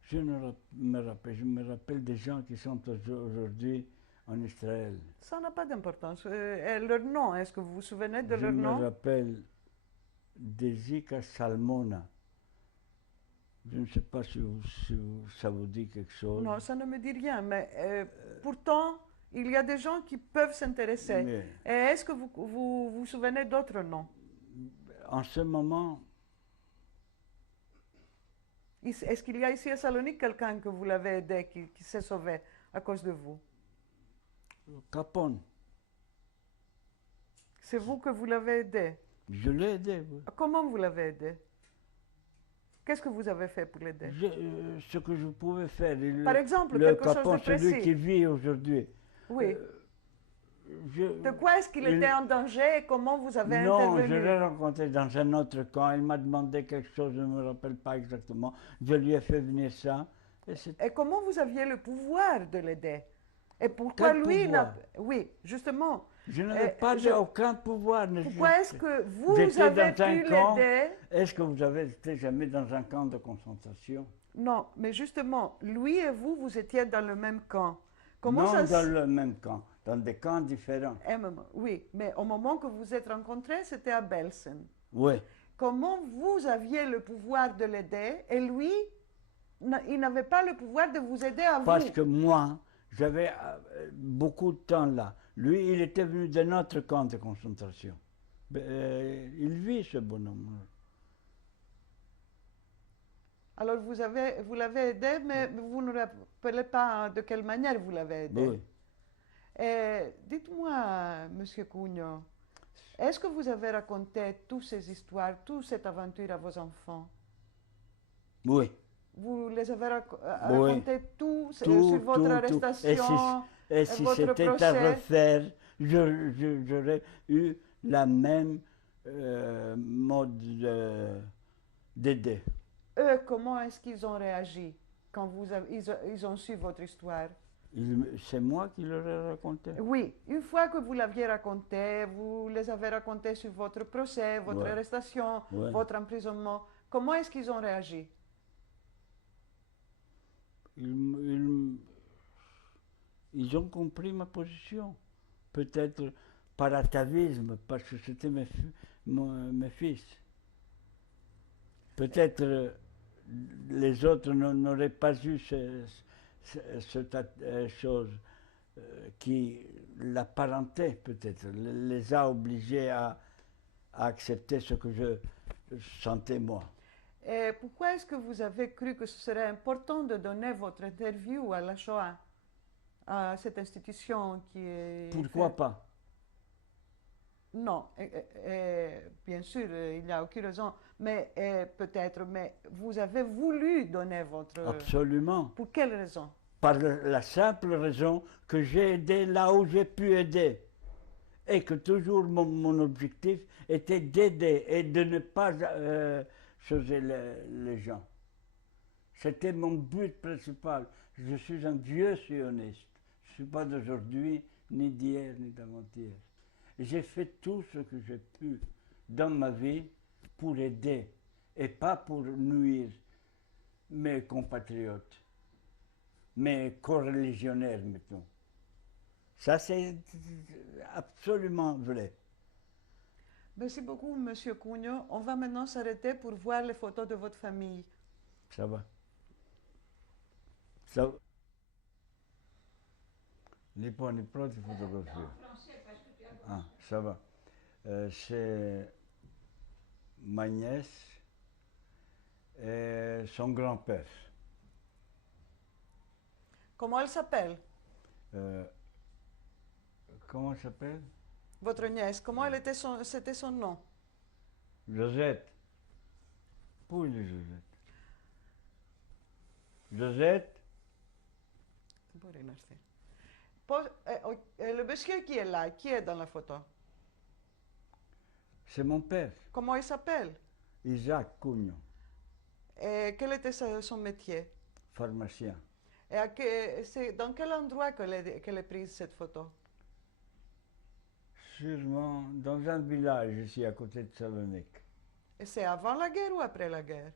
Je me rappelle des gens qui sont aujourd'hui en Israël. Ça n'a pas d'importance. Et leur nom, est-ce que vous vous souvenez de leur Je me nom? rappelle Desika Salmona. Je ne sais pas si ça vous dit quelque chose. Non, ça ne me dit rien, mais pourtant, il y a des gens qui peuvent s'intéresser. Mais Et est-ce que vous souvenez d'autres noms? en ce moment, Est-ce qu'il y a ici à Salonique quelqu'un que vous l'avez aidé, qui s'est sauvé à cause de vous? Capone, C'est vous que vous l'avez aidé. je l'ai aidé. Oui. Comment vous l'avez aidé? Qu'est-ce que vous avez fait pour l'aider? Ce que je pouvais faire. Par exemple, le quelque chose de Capone, celui précis. qui vit aujourd'hui. Oui. Je- De quoi est-ce qu'il il- était en danger et comment vous avez Non, je intervenu? l'ai rencontré dans un autre camp. Il m'a demandé quelque chose, je ne me rappelle pas exactement. Je lui ai fait venir ça. Et comment vous aviez le pouvoir de l'aider? Et pourquoi Quel lui n'a... pouvoir? Oui, justement. Je n'avais pas aucun pouvoir. Pourquoi est-ce que vous J'étais avez dans un pu camp. l'aider? Est-ce que vous avez été jamais dans un camp de concentration? Non, mais justement, lui et vous, vous étiez dans le même camp. Comment Non ça dans le même camp, dans des camps différents. Oui, mais au moment que vous vous êtes rencontrés, c'était à Belsen. Oui. Comment vous aviez le pouvoir de l'aider et lui, il n'avait pas le pouvoir de vous aider à vous? Parce que moi, j'avais beaucoup de temps là. Lui, il était venu de notre camp de concentration. Il vit, ce bonhomme. Alors vous l'avez aidé, mais vous ne vous rappelez pas de quelle manière vous l'avez aidé. Oui. Et dites-moi, Monsieur Cugno, est-ce que vous avez raconté toutes ces histoires, toute cette aventure à vos enfants? Oui. Vous les avez Oui. raconté tout sur votre arrestation et si votre c'était procès? à refaire, j'aurais eu la même mode d'aider. Eux, comment est-ce qu'ils ont réagi quand ils ont su votre histoire? C'est moi qui leur ai raconté. Oui, une fois que vous l'aviez raconté, vous les avez raconté sur votre procès, votre Ouais. arrestation, Ouais. votre emprisonnement, comment est-ce qu'ils ont réagi? Ils ont compris ma position. Peut-être par atavisme, parce que c'était mes fils. Peut-être les autres n'auraient pas eu cette chose qui l'apparentait, peut-être, les a obligés à accepter ce que je sentais moi. Et pourquoi est-ce que vous avez cru que ce serait important de donner votre interview à la Shoah, à cette institution qui est... Pourquoi pas? Non, bien sûr, il n'y a aucune raison, mais peut-être, mais vous avez voulu donner votre... Absolument. Pour quelle raison? Par la simple raison que j'ai aidé là où j'ai pu aider. Et que toujours mon objectif était d'aider et de ne pas choser les gens. C'était mon but principal. Je suis un vieux sioniste. Je ne suis pas d'aujourd'hui, ni d'hier, ni d'avant-hier. J'ai fait tout ce que j'ai pu dans ma vie pour aider et pas pour nuire mes compatriotes, mes coreligionnaires, mettons. Ça, c'est absolument vrai. Merci beaucoup, Monsieur Cugno. On va maintenant s'arrêter pour voir les photos de votre famille. Ça va. Ça va. Les points de prod, il photographier. Ah, ça va. C'est ma nièce et son grand-père. Comment elle s'appelle? Comment elle s'appelle? Votre nièce, comment c'était son nom? Josette. Où est Josette? Josette? Le monsieur qui est là, qui est dans la photo? C'est mon père. Comment il s'appelle? Isaac Cugno, Et quel était son métier? pharmacien. Et c'est dans quel endroit qu'elle est prise cette photo? Sûrement dans un village ici à côté de Salonique. Et c'est avant la guerre ou après la guerre?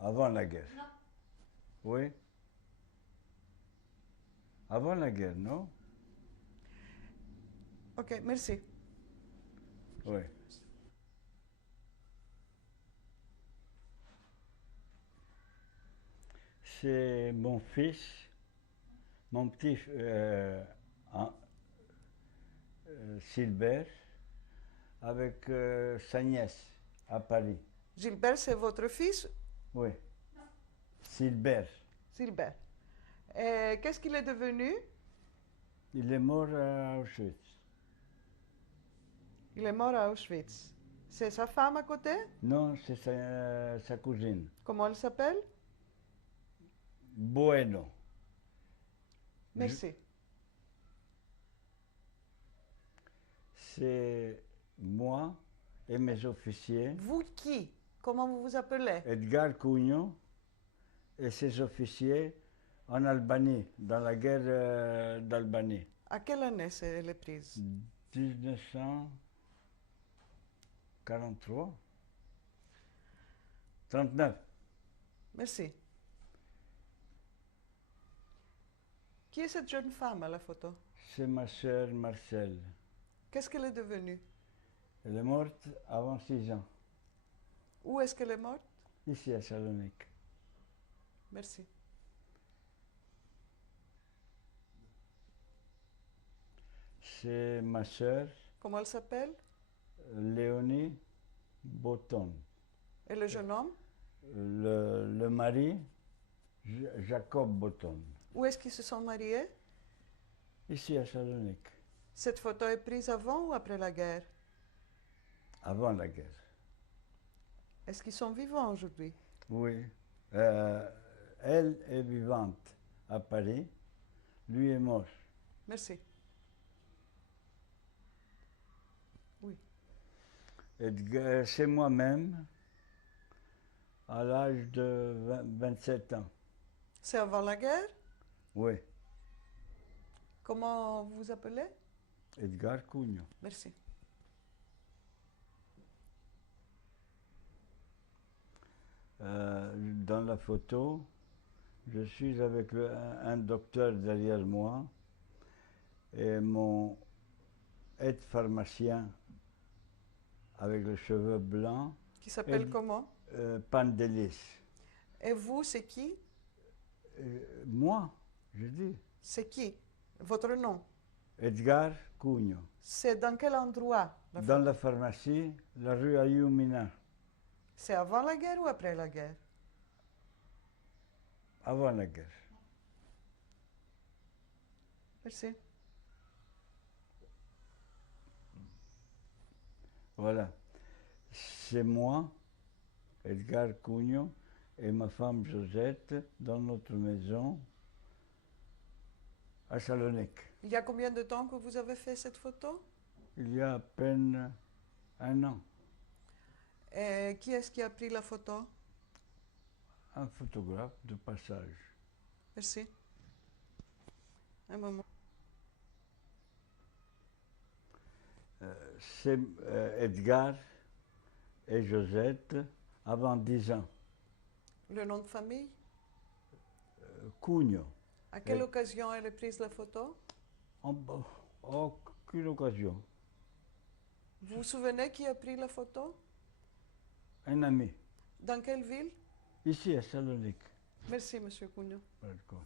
Avant la guerre. Non. Oui. Avant la guerre, non? Ok, merci. Oui. C'est mon fils, mon petit Sylbert, avec sa nièce à Paris. Gilbert, c'est votre fils? Oui. Sylbert. Gilbert. Et qu'est-ce qu'il est devenu? Il est mort à Auschwitz. Il est mort à Auschwitz. C'est sa femme à côté? Non, c'est sa cousine. Comment elle s'appelle? Bueno. Merci. C'est moi et mes officiers, Vous qui? Comment vous vous appelez? Edgar Cugno et ses officiers en Albanie, dans la guerre d'Albanie. À quelle année elle est prise? 1943. 39. Merci. Qui est cette jeune femme à la photo? C'est ma sœur Marcel. Qu'est-ce qu'elle est devenue? Elle est morte avant 6 ans, Où est-ce qu'elle est morte? ici à Salonique. Merci. C'est ma sœur Comment elle s'appelle? Léonie Botton. Et le jeune homme? Le mari, Jacob Botton, Où est-ce qu'ils se sont mariés? ici à Salonique, Cette photo est prise avant ou après la guerre? avant la guerre. Est-ce qu'ils sont vivants aujourd'hui? Oui. Elle est vivante à Paris, lui est mort. Merci. Oui. C'est moi-même à l'âge de 27 ans. C'est avant la guerre? Oui, Comment vous vous appelez? Edgar Cugno. Merci. Dans la photo, je suis avec un docteur derrière moi et mon aide-pharmacien avec les cheveux blancs, Qui s'appelle comment? Pandelis. Et vous, c'est qui? Moi, je dis, C'est qui? Votre nom? Edgar Cugno. C'est dans quel endroit? La Dans photo? la pharmacie, la rue Ayumina, C'est avant la guerre ou après la guerre? avant la guerre. Merci. Voilà. C'est moi, Edgar Cugno, et ma femme Josette dans notre maison à Salonique. Il y a combien de temps que vous avez fait cette photo? Il y a à peine un an. Et qui est-ce qui a pris la photo? Un photographe de passage. Merci. Un moment. C'est Edgar et Josette avant 10 ans. Le nom de famille? Cugno. À quelle Et- occasion elle a prise la photo? Aucune occasion. Vous vous souvenez qui a pris la photo? Un ami. Dans quelle ville? Ici à Salonique. Merci, Monsieur Cugno. D'accord.